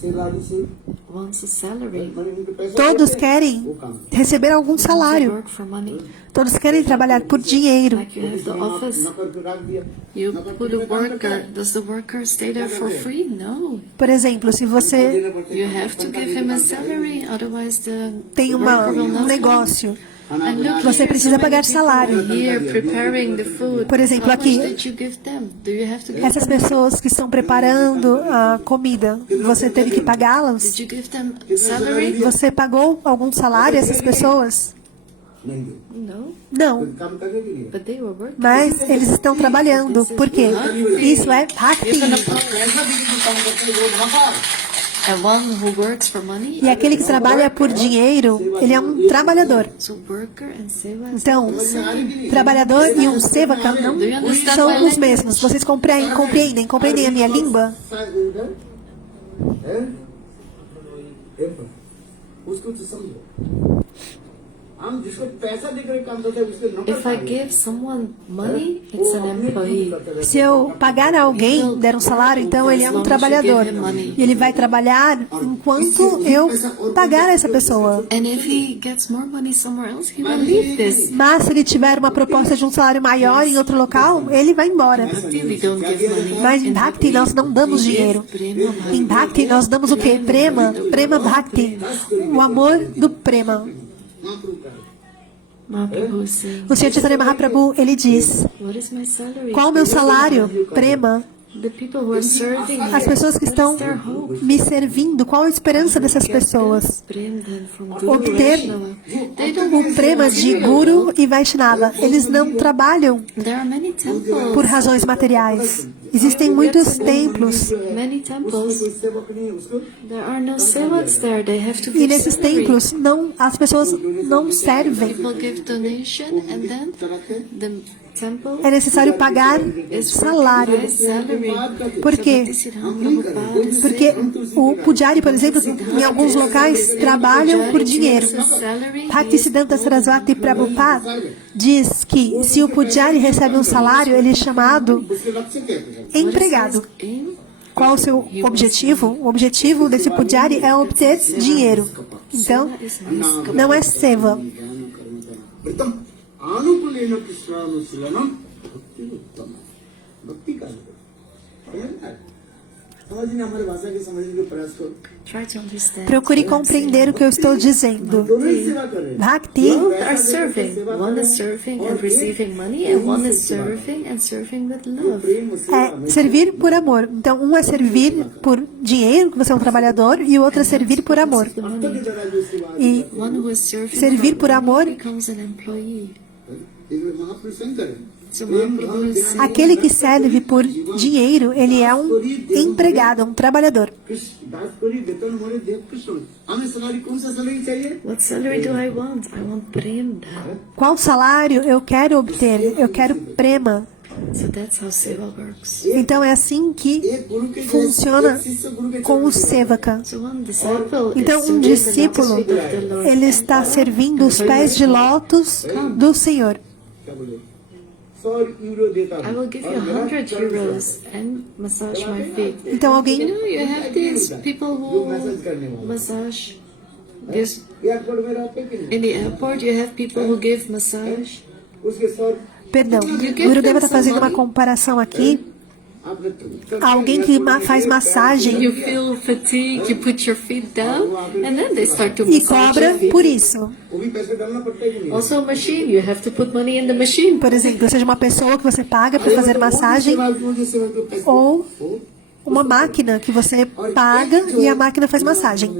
सेवारी से wants a salary. माने उनके पैसा Todos querem वो काम receber algum They salário. work for money. Todos querem trabalhar por dinheiro. Like you have the office, नौकर को रख दिया you put a worker. Does the worker stay there for free? No. Por exemplo, se você You have to give him a salary, otherwise the tem worker will um not come. negócio, And look, você here, precisa so many pagar people salário. Here preparing the food. Por exemplo, How much aqui, did you give them? Do you have to give essas them? pessoas que estão preparando a comida, você teve que pagá-las? Did you give them salary? Você pagou algum salário a essas pessoas? नहीं दो No, Não, काम करने के लिए but they were working. mas eles estão trabalhando. Por quê? Isso é bhakti. पैसा देके जो काम करते हैं वो नफा And one who works for money. E aquele que trabalha por dinheiro, ele é um trabalhador. So worker and seva. Então, trabalhador e um sevaka não são os mesmos. Vocês compreendem a minha língua? उसको तो समझो हम जिसको पैसा देकर काम करते हैं उसके नौकर If I give someone money, it's an employee. Se eu pagar a alguém, der um salário, então ele é um trabalhador. E ele vai trabalhar enquanto eu pagar essa pessoa. And if he gets more money somewhere else, he will leave this. Mas se ele tiver uma proposta de um salário maior em outro local, ele vai embora. Bhakti, we don't give money. Mas em Bhakti nós não damos dinheiro. Prema Bhakti. Em Bhakti nós damos o quê? Prema. Prema Bhakti. O amor do Prema. Mahaprabhu says, O Sr. Chaitanya Mahaprabhu, ele diz: what is my salary? qual o meu salário? Prema. The people who are serving me, As pessoas que estão what's their hope? me servindo, qual a esperança dessas pessoas? Prem then from Guru Obter Vaishnava. They don't o prema de Guru e Vaishnava. Eles não trabalham There are many temples. por razões materiais. Existem muitos templos. Many temples. कोई सेवक नहीं है उसको There are no sevaks there. They have to E give nesses salary. templos as pessoas não servem. People give donation and then the temple É necessário pagar is salário. by salary. Por quê? Porque o Pujari, por exemplo, em alguns locais trabalham por dinheiro. Bhaktisiddhanta Sarasvati Prabhupada diz que se o Pujari recebe um salário, ele é chamado उसके लक्ष्य क्या है empregado. Qual o seu objetivo? O objetivo desse Pujari é obter dinheiro. Então, não é seva. प्रथम अनुकूलेन कृष्णानुशीलनम भक्ति उत्तम भक्ति का समझने हमारी भाषा के समझने के प्रयास करो Try to understand. Procure compreender o que eu estou dizendo. दोनों ही सेवा कर रहे हैं Bhakti Both are serving. One is serving and receiving money, and one is serving and serving with love. प्रेम से é servir por amor. Então, um é servir por dinheiro, que você é um trabalhador, e o outro é servir por amor. की तरह जो सेवा E One who is serving servir por amor, becomes an employee. इसमें महापुरुष शंकर है So Mahaprabhu is saying, aquele que serve por dinheiro, ele é um empregado, um trabalhador. Krishna दास करी वेतन मोरे देव कृष्ण हमें सवारी कौन सा सैलरी चाहिए what salary do I want? I want prem dhan. Qual salário eu quero obter? Eu quero prema. So that's how seva works. Então é assim que एक गुरु के funciona शिष्य गुरु के com o sevaka. So one disciple Então, is um serving the discípulo, lotus feet of the Lord. ele está servindo os pés de lótus do Senhor. क्या बोले 100 यूरो देता I will give you 100 euros and massage my feet. Então You alguém know, you have these people जो मैसेज करने who वाला massage. There's, airport में रहते कि नहीं in the airport, you have people who give massage. उसके 100 Perdão, o Gurudeva está fazendo uma comparação aqui. आपने Alguém que faz massagem You feel fatigue, you put your feet down, and then they start to e massage cobra your feet. por isso. वो भी पैसे डालना पड़ता है कि नहीं Also, a machine, you have to put money in the machine. Por exemplo, seja uma pessoa que você paga para fazer massagem ou uma máquina que você paga e a máquina faz massagem.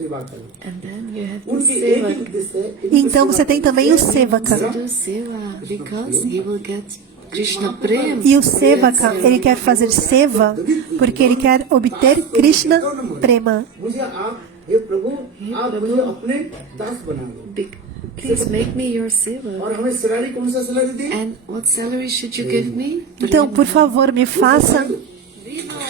And then you have to उनके एक ही seva. उद्देश्य है Então você tem também o sevaka. Do seva because he will get Krishna prem. E o sevaka, ele quer fazer seva porque ele quer obter Krishna prema. मुझे आप हे प्रभु आप मुझे अपने दास बना लो Please make me your servant. और हमें सैलरी कौन सा सैलरी दी And what salary should you give me? Então, por favor, me faça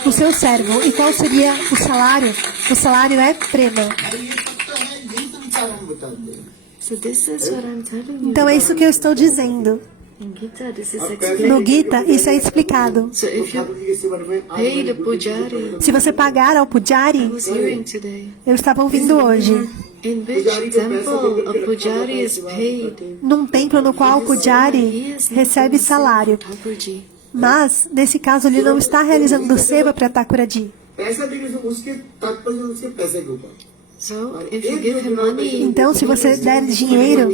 o seu servo. E qual seria o salário? O salário é prema. अरे ये सब तो है यही संसार हम बताते हैं So this is what I'm telling you. Então, é isso que eu estou dizendo. In Gita, this is No explained. Gita, isso é explicado. So if you Thakur जी के सेवन में आप pay the pujari, Se você pagar ao pujari, who's hearing today, eu estava ouvindo hoje, in which temple a pujari is paid, num templo no qual o pujari he is recebe salário. Thakurji. Mas, nesse caso, ele não está realizando seva para Thakuraji. पैसा देने से उसके तात्पर्य उसके पैसे के ऊपर So if you give him money, Então, se você der dinheiro,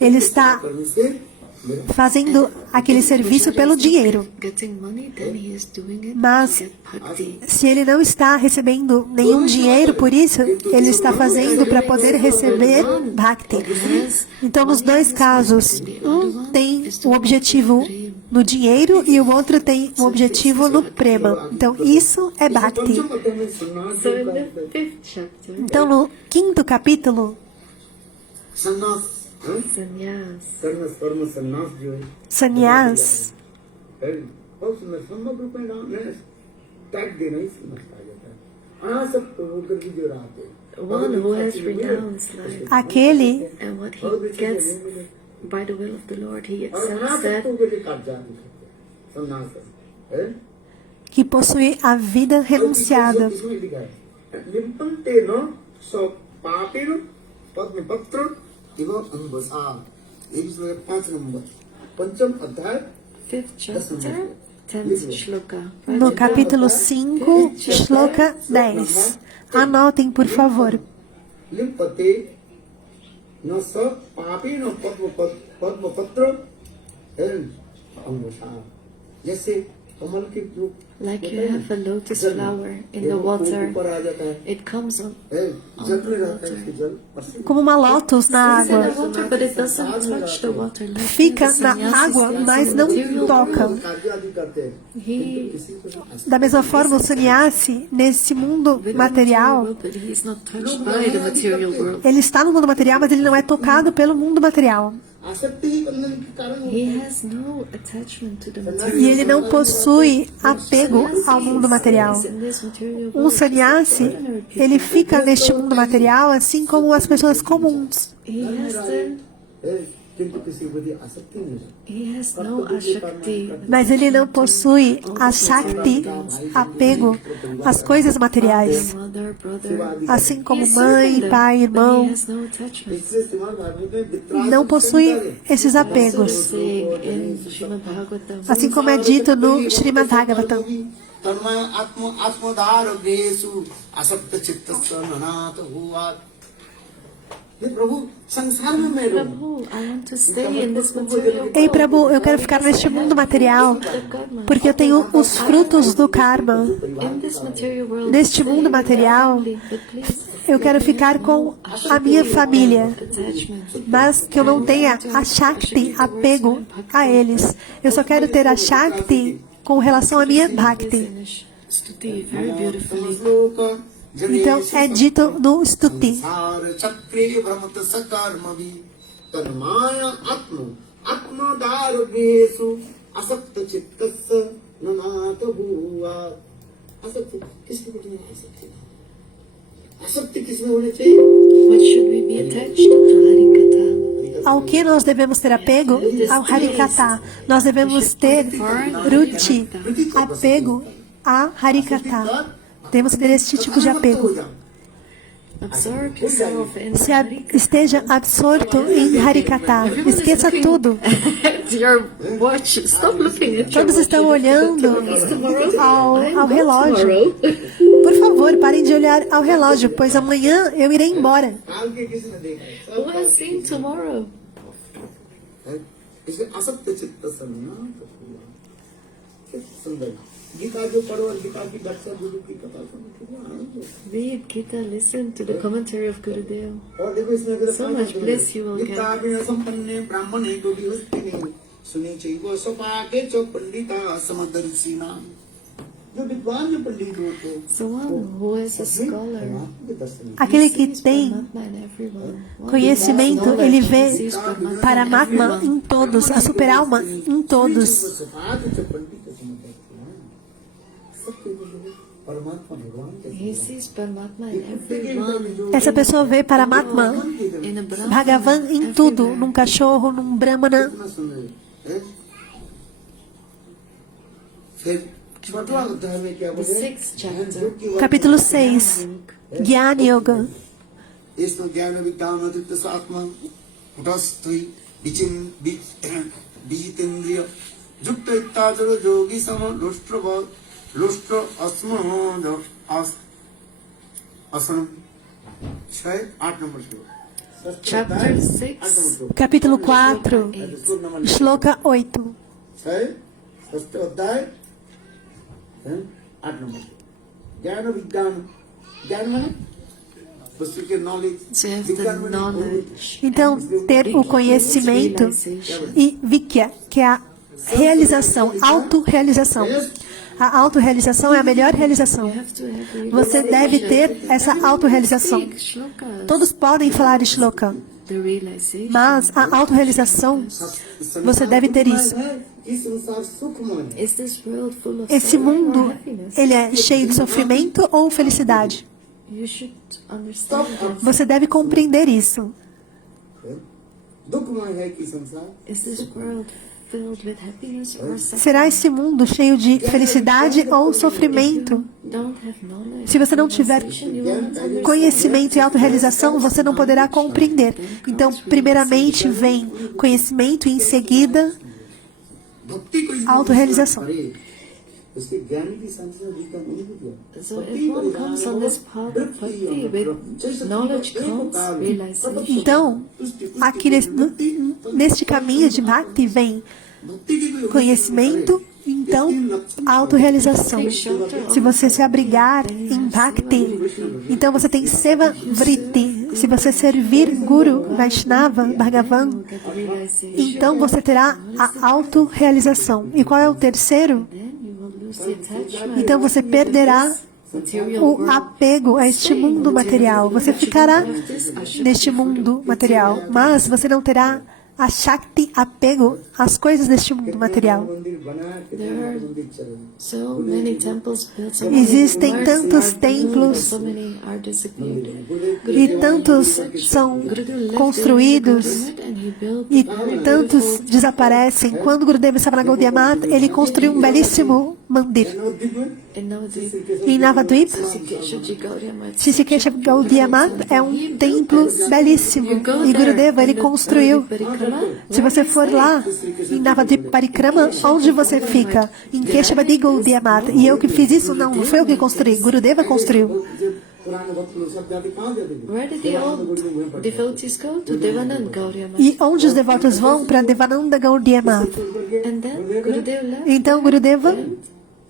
ele está करने से मेरा fazendo aquele serviço pelo dinheiro. getting money, then he is doing it Mas, to get bhakti. se ele não está recebendo nenhum dinheiro por isso, ele está fazendo para poder receber Bhakti. Então, nos dois casos, um tem o objetivo no dinheiro e o outro tem o objetivo no prema. Então, isso é Bhakti. पंचम अध्याय में sannyas So in the 5th chapter, Então, no 5º capítulo, सन्नास हाँ? sannyas. कर्म सन्नास जो है Sannyas, है, बहुत सुंदर समग्र रूप में नाम है टैग देना ही समझ आ जाता है अनासक्त होकर की जो रात है One who has renounced life, aquele and what he gets by the will of the Lord, he और accepts अनासक्त that. होकर के काट जाते हैं सन्नास है que possui a vida renunciada. इसमें लिखा है निम्पन्ते न सो पापेन पद्म पत्र इव अनुभसा ये भी 5 नंबर पंचम अध्याय 5th chapter, 10th shloka. No capítulo 5, Shloka 10. Anotem, por favor. लिम्पते न स पापेन पद्म पत्र अनुभसा जैसे कमल के जो Like you have a lotus flower in the water, ऊपर आ जाता है it comes on जल में रहता है इसके जल Como uma lótus na in the água. water, but it doesn't touch the water. Like Fica the na sannyasis água, gets mas in não material toca. world. कार्य आदि करते हैं He किसी को नहीं Da mesma forma, o sannyasi, nesse mundo with the material, world, but he is not touched by the material world. ele está no mundo material, mas ele não é tocado pelo mundo material. आसक्ति ही बंधन के कारण He has no attachment to the E material ele não possui apego ao mundo material. in this material Um world. sannyasi, ele fica neste mundo material assim como as pessoas comuns. He has the है किंतु किसी को भी आसक्ति नहीं है he has no ashakti. Mas ele não possui a Shakti, apego às coisas materiais. Mother, brother. Assim como mãe, pai, He irmão, has no attachment. इसलिए श्रीमद् भागवत में वित्राग não possui esses So apegos. saying in Srimad Bhagavatam. Assim como é dito no Srimad Bhagavatam. तन्मय आत्म आत्मदार वेसु आसक्त चित्त अनाथ हुआ हे प्रभु संसार में मैं रहूं Prabhu, I want to stay in this material Ei, Prabhu, eu quero ficar neste mundo material porque eu tenho os frutos do karma. in this material world. Neste mundo material, But please, eu quero ficar com a minha família, attachment. mas que eu não tenha a Shakti, apego a eles. Eu só quero ter a Shakti com relação à minha Bhakti. Stuti very beautifully. श्लोक Então, é dito no Stuti. संसार चक्रे भ्रमत सकर्म भी तन्माय आत्मदार वेसु आसक्त चित्त अनाथ हुआ आसक्ति किसमें होनी चाहिए आसक्ति किसमें होनी चाहिए What should we be attached to? Harikatha. Ao que nós devemos ter apego? Ao Harikata. Nós devemos ter Ruchi, apego a Harikata. Temos que ter esse tipo de apego. Absorb yourself in Esteja absorto em Harikata. Esqueça tudo. your watch. Stop looking at your Todos watch. estão olhando ao relógio. Por favor, parem de olhar ao relógio, pois amanhã eu irei embora. काल के किसने देखा है? Who has seen tomorrow? इसे आसक्त चित्त अनाथ हुआ कितना सुंदर गीता जो पढ़ो और गीता की दर्शन गुरु की कथा सुनो कितना आनंद होता Read Gita, listen to the commentary of Gurudev. है। और देखो इसमें अगर So much bliss you will get. Gita बिना संपन्न ब्राह्मण को भी हस्ती नहीं सुनी चाहिए वो सपाके चो पंडिता समदर्शिना जो विद्वान जो पंडित होते हैं The one who is a scholar परमात्मा के दर्शन में Aquele que sees tem Paramatma in everyone. One conhecimento, who ele sees vê Paramatma in Paramatma everyone. em todos, a superalma em todos. परमात्मा भगवान के He sees Paramatma in everyone. Essa pessoa vê Paramatma, In a Brahman, Bhagavan em tudo, num cachorro, num brahmana. कितना सुंदर है फिर छठवां अध्याय में क्या The बोले sixth chapter. Capítulo 6, Jnana Yoga. इसमें ज्ञान विज्ञान अद्वित आत्मा कुटस्थि विजितेन्द्रिय युक्त इत्यादि योगी सम लुष्ट अस्म असनम 6-8 नंबर से Chapter 6. Capítulo 4, Shloka 8. 6 अध्याय 8 नंबर ज्ञान विज्ञान ज्ञान माने वस्तु के knowledge So you have the knowledge. Então, ter o conhecimento e Vikya, que é a realização, autorrealização. A autorrealização é a melhor realização. You have to have Você deve ter essa autorrealização. Speak shlokas. Todos podem falar Shloka, The realization. mas a autorrealização, você deve ter isso. ये संसार सुखमय है Is this world full of Esse sorrow or mundo, happiness? ele é cheio de sofrimento ou felicidade? You should understand that. Você deve compreender isso. दुखमय है कि संसार Is this world filled with happiness or suffering? Será esse mundo cheio de felicidade ou sofrimento? Don't have knowledge. Se você não tiver You will not understand. conhecimento e autorrealização, você não poderá compreender. Então, primeiramente vem conhecimento e em seguida भक्ति को इस autorrealização. उसके ज्ञान की संसार विज्ञान नहीं दिया So if one comes on this path of bhakti, with knowledge comes realization. Então, aqui neste caminho de Bhakti vem भक्ति की कोई conhecimento, então autorrealização. Se você se abrigar em Bhakti, então você tem Seva Vritti. Se você servir Guru, Vaishnava, Bhagavan, Get the realization. então você terá a autorrealização. E qual é o terceiro? Then you will lose the attachment. Então você perderá Material o world. apego a este mundo material. Você ficará neste mundo material, mas você não terá a Shakti, apego às coisas deste mundo material. मंदिर बना के मंदिर चले So many temples built, so Existem many tantos works are templos built, so many are disappeared. e tantos são construídos And he built e tantos desaparecem. Quando Gurudeva estava na Gaudiya Mata, ele construiu um belíssimo mandir. in Navadvip. Em Navadvip, Keshaji Gaudiya Mata. Shishikesha Gaudiya Mata é um templo belíssimo. E Gurudeva, ele construiu. Se você for lá, em Navadvip Parikrama, onde você fica? Em Keshavadi Gaudiya Mata. E eu que fiz isso? Não, não foi eu que construí. Gurudeva construiu. पुराने भक्त लोग सब जाते कहाँ जाते थे Where did the old devotees go? To Devanand Gaudiya Mata. E onde os devotos vão? Para Devananda Gaudiya Mata. And then Gurudev left, Então Gurudeva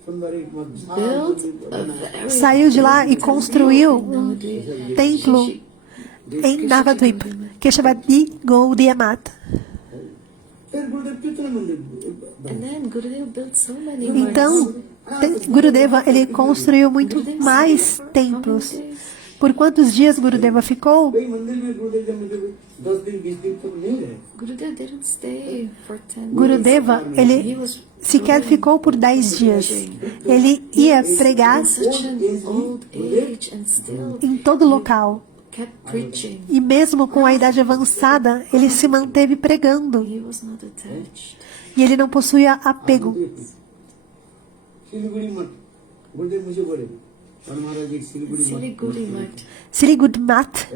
सुंदर एक मत built a very saiu de lá e construiu um templo em Navadvip, Keshavadi Gaudiya Mata. फिर गुरुदेव कितने मंदिर And then Gurudev built so many Então, Gurudeva, ele construiu muito mais templos. Por quantos dias Gurudeva ficou? कई मंदिर में गुरुदेव जब मुझे 10 दिन 20 दिन तक नहीं रहे Gurudev didn't stay for 10 days. Gurudeva, He ele was sequer ficou por 10 dias. Ele ia pregar in such an old age and still em todo local. kept preaching. E mesmo com a idade avançada, ele se manteve pregando. He was not attached. E ele não possuía apego. Siliguri मठ गुरुदेव मुझे बोले और महाराज एक सिलीगुड़ी मठ Siliguri Mat, Sirigud Mat,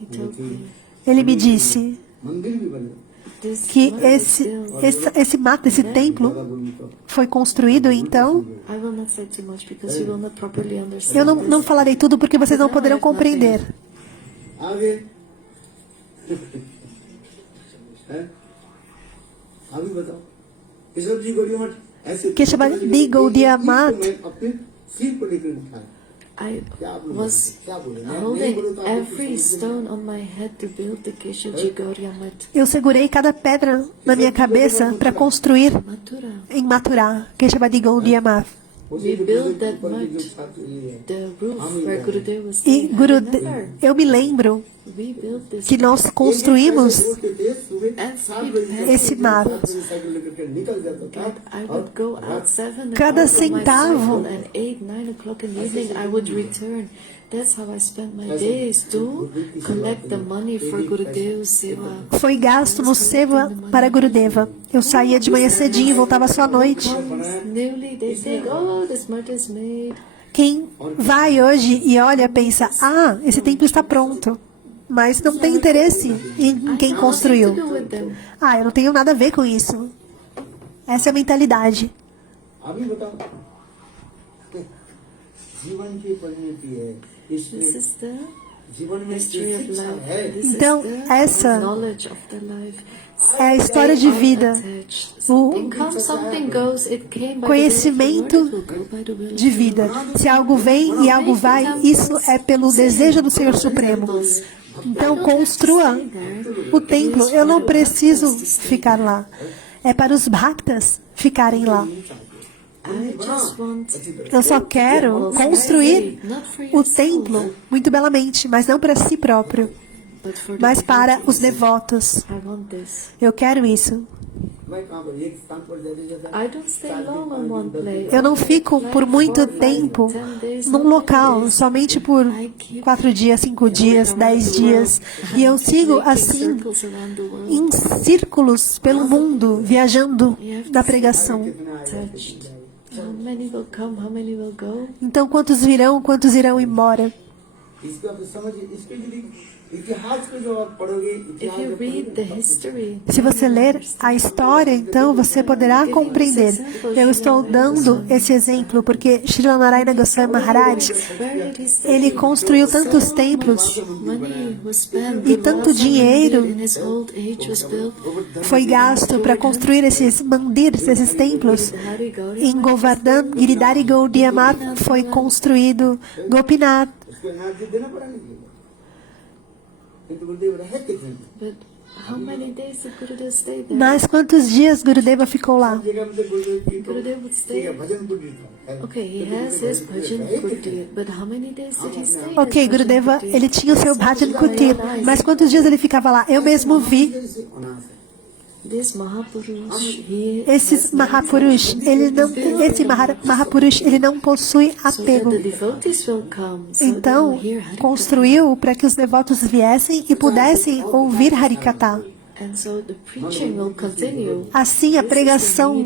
he told me, ele me disse मंदिर भी बने this que mat is esse mat, esse templo, foi construído, então I will not say too much because you will not properly understand. eu não falarei tudo porque vocês não poderão compreender. आगे है अभी बताओ केशव जी गौड़ी मठ ऐसे Keshavadi Gaudiya Mat, मैं अपने सिर पर लेकर उठाया I क्या बोले was क्या बोले मैं नहीं holding बोलूं तो आपको every stone on my head to build the Keshavji Gaudiya Mat. eu segurei cada pedra na minha cabeça para construir Mathura. em Mathura, Keshavadi Gaudiya Mat. We built that much. The roof where Gurudev was E staying. eu me lembro We built this. que nós construímos esse mar. I would go out 7 Cada o'clock on my centavo. cycle, and 8, 9 o'clock in the evening I would return. That's how I spent my days to collect the money for Gurudev's seva. Foi gasto no Seva para Gurudeva. Eu saía de manhã cedinho e voltava só à noite. Newly they think, oh, this mud is made. Quem vai hoje e olha pensa, ah, esse templo está pronto. Mas não tem interesse em quem construiu. Nothing to do with them. Ah, eu não tenho nada a ver com isso. Essa é a mentalidade. अभी बताओ जीवन की परिणति है This इसमें is the जीवन में history of शिक्षा life. है This Então, is the essa knowledge of the life. é a história de vida. Attached. Something comes, something goes. It came by Conhecimento the will of the Lord, it will go by the will of de the vida. Lord. Se algo vem e algo vai, isso é pelo desejo do Senhor Supremo. Então, construa o templo. Eu não preciso ficar lá. É para os bhaktas ficarem lá. I just want Eu só quero construir o templo muito belamente, mas não para si próprio, but for the mas para os devotos. I want this. Eu quero isso. मैं कहाँ पर एक स्थान पर जाते जाते I don't stay long on one place. Eu não fico por muito tempo num local, somente por 4 dias, 5 dias, 10 dias. E eu sigo assim, Circles around the world. em círculos pelo mundo, viajando na pregação. Touched. How many will come? How many will go? Então, quantos irão embora? इसको आप समझिए इसके यदि इतिहास को जो आप पढ़ोगे If you read the history, Se você ler a história, então você poderá compreender. Eu estou dando esse exemplo porque Srila Narayana Goswami Maharaj, where did he stay? ele construiu tantos templos Money was spent. e tanto dinheiro In his old age was built. foi gasto para construir esses mandirs, esses templos. Hari Gauri. Em Govardhan, Giridhari Gaudiya Math foi construído, Gopinath. उसको एनर्जी देना पड़ा नहीं किंतु गुरुदेव रहे कितने But how many days did Gurudev stay there? Mas quantos dias Gurudeva ficou lá? जगह में तो गुरुदेव की तो Gurudev would ठीक stay. है भजन कुटी था Okay, he has his bhajan kutir, but how many days did he stay? in Ok, his bhajan Gurudeva, kutir? ele tinha o seu Bhajan Kutir, mas quantos dias ele ficava lá? Eu mesmo vi This Mahapurush, he esses Mahapurush, Mahapurush, ele não possui so that apego. the devotees will come, so they will Então, hear Harikatha. construiu para que os devotos viessem e pudessem ouvir Harikatha. And so the preaching will continue. Assim, a pregação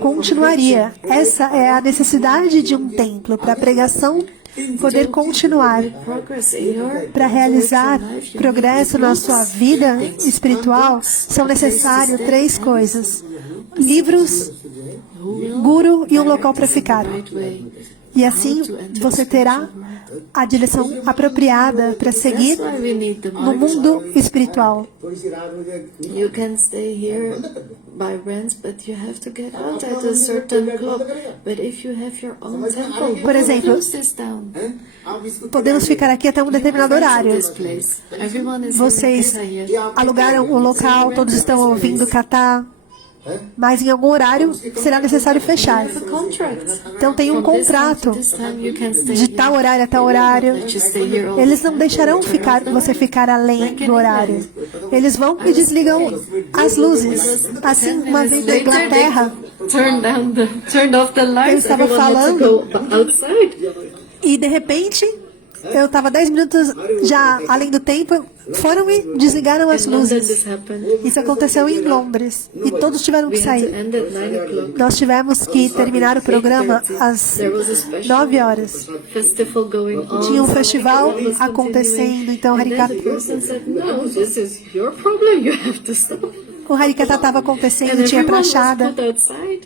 continuaria. Essa é a necessidade de um templo, para a pregação poder continuar. Progress in your Para realizar progresso na sua vida espiritual, são necessárias 3 coisas: livros, guru e um local para ficar. right way. E assim você terá a direção apropriada para seguir That's why we need the no march. mundo espiritual. थोड़ी सी रात हो जाए You can stay here by rent, but you have to get out at a certain clock. But if you have your own temple, Por exemplo, close this down. आप इसको Podemos ficar aqui até um determinado horário. This place. Everyone is Vocês in here. alugaram o local, todos estão ouvindo Katha, mas em algum horário será necessário fechar. Have a contract. Então tem um From this time to contrato this time, you can stay de here. tal horário a tal horário. Let you stay here all Eles não deixarão você ficar além do horário. Eles vão e desligam as luzes. Assim, uma vez na Inglaterra, Turned off the lights. Eu estava Everyone had to falando. go outside. e de repente, eu estava 10 minutos já além do tempo, foram e desligaram as In London, luzes. this happened. Isso aconteceu em Londres e todos tiveram que We had to sair. end at 9 o'clock. Nós tivemos que terminar o programa às There was a special 9 horas. festival going on. Tinha um festival Everyone was acontecendo, continuing. então And then Harikatha, the person said, no, this is your problem, you have to stop. o Harikatha estava acontecendo, And tinha everyone was prachada. put outside.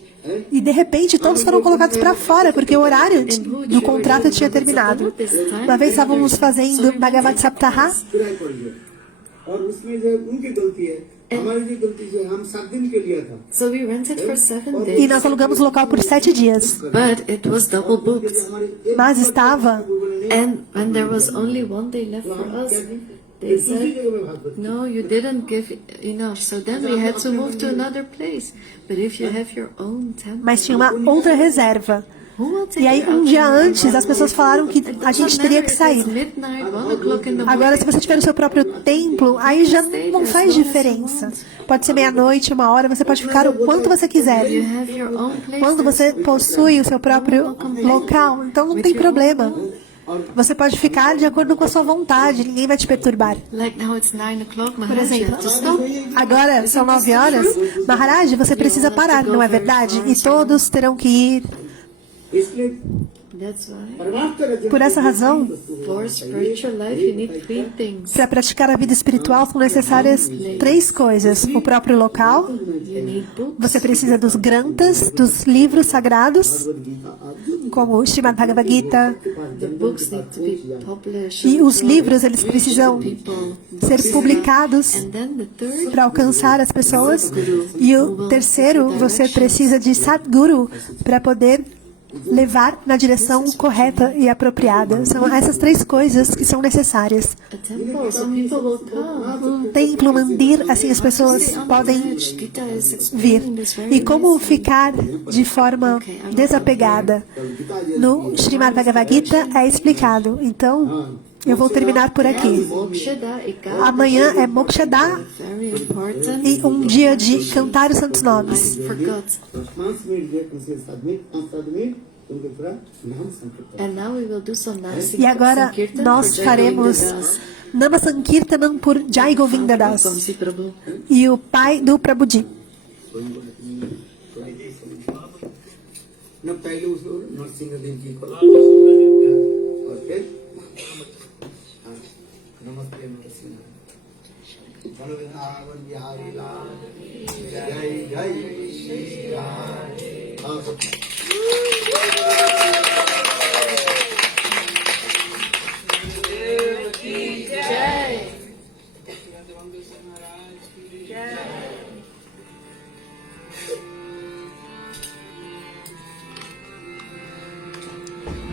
E de repente todos foram colocados para fora, porque o horário do contrato tinha terminado. Uma vez estávamos fazendo Bhagavad Saptaha किराए पड़ गया और उसमें जो उनकी गलती है हमारी जो गलती है हम 7 दिन के लिए था So we rented for 7 e days. nós alugamos o local por 7 dias. But it was double booked. Mas estava, And when there was only 1 day left for us, they said, no, you didn't give enough. So then we had to move to another place. But if you have your own temple, mas tinha uma outra reserva. E aí, um dia antes, as pessoas falaram que a gente teria que sair. Agora, se você tiver no seu próprio templo, aí já não faz diferença. Pode ser meia-noite, 1 hora, você pode ficar o quanto você quiser. Quando você possui o seu próprio local, então não tem problema. Você pode ficar de acordo com a sua vontade, ninguém vai te perturbar. Por exemplo, agora são 9 horas. Maharaj, você precisa parar, não é verdade? E todos terão que ir. Por essa razão, para praticar a vida espiritual são necessárias 3 coisas. O próprio local, você precisa dos granthas, dos livros sagrados, como o Srimad Bhagavad Gita. E os livros, eles precisam ser publicados para alcançar as pessoas. E o terceiro, você precisa de Sadguru para poder levar na direção correta e apropriada. São essas 3 coisas que são necessárias. Um templo, mandir, assim as pessoas podem vir. E como ficar de forma desapegada? No Srimad Bhagavad Gita é explicado. Então, eu vou terminar por aqui. Amanhã é Mokshada e um dia de cantar os santos nomes. E agora nós faremos Nama Sankirtanam por Jai Govinda Das e o pai do Prabhuji.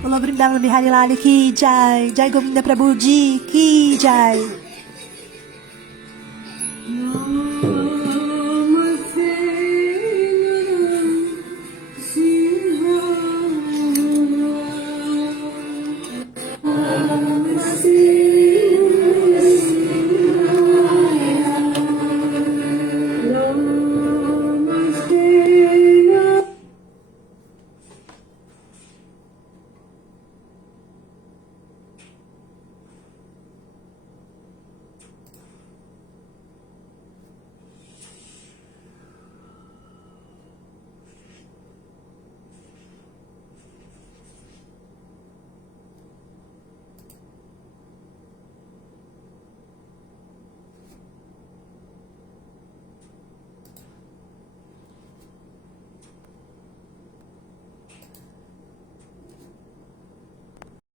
Bolo Vrindavan Bihari Lal ki jai, Jai Govinda Prabhuji ki jai.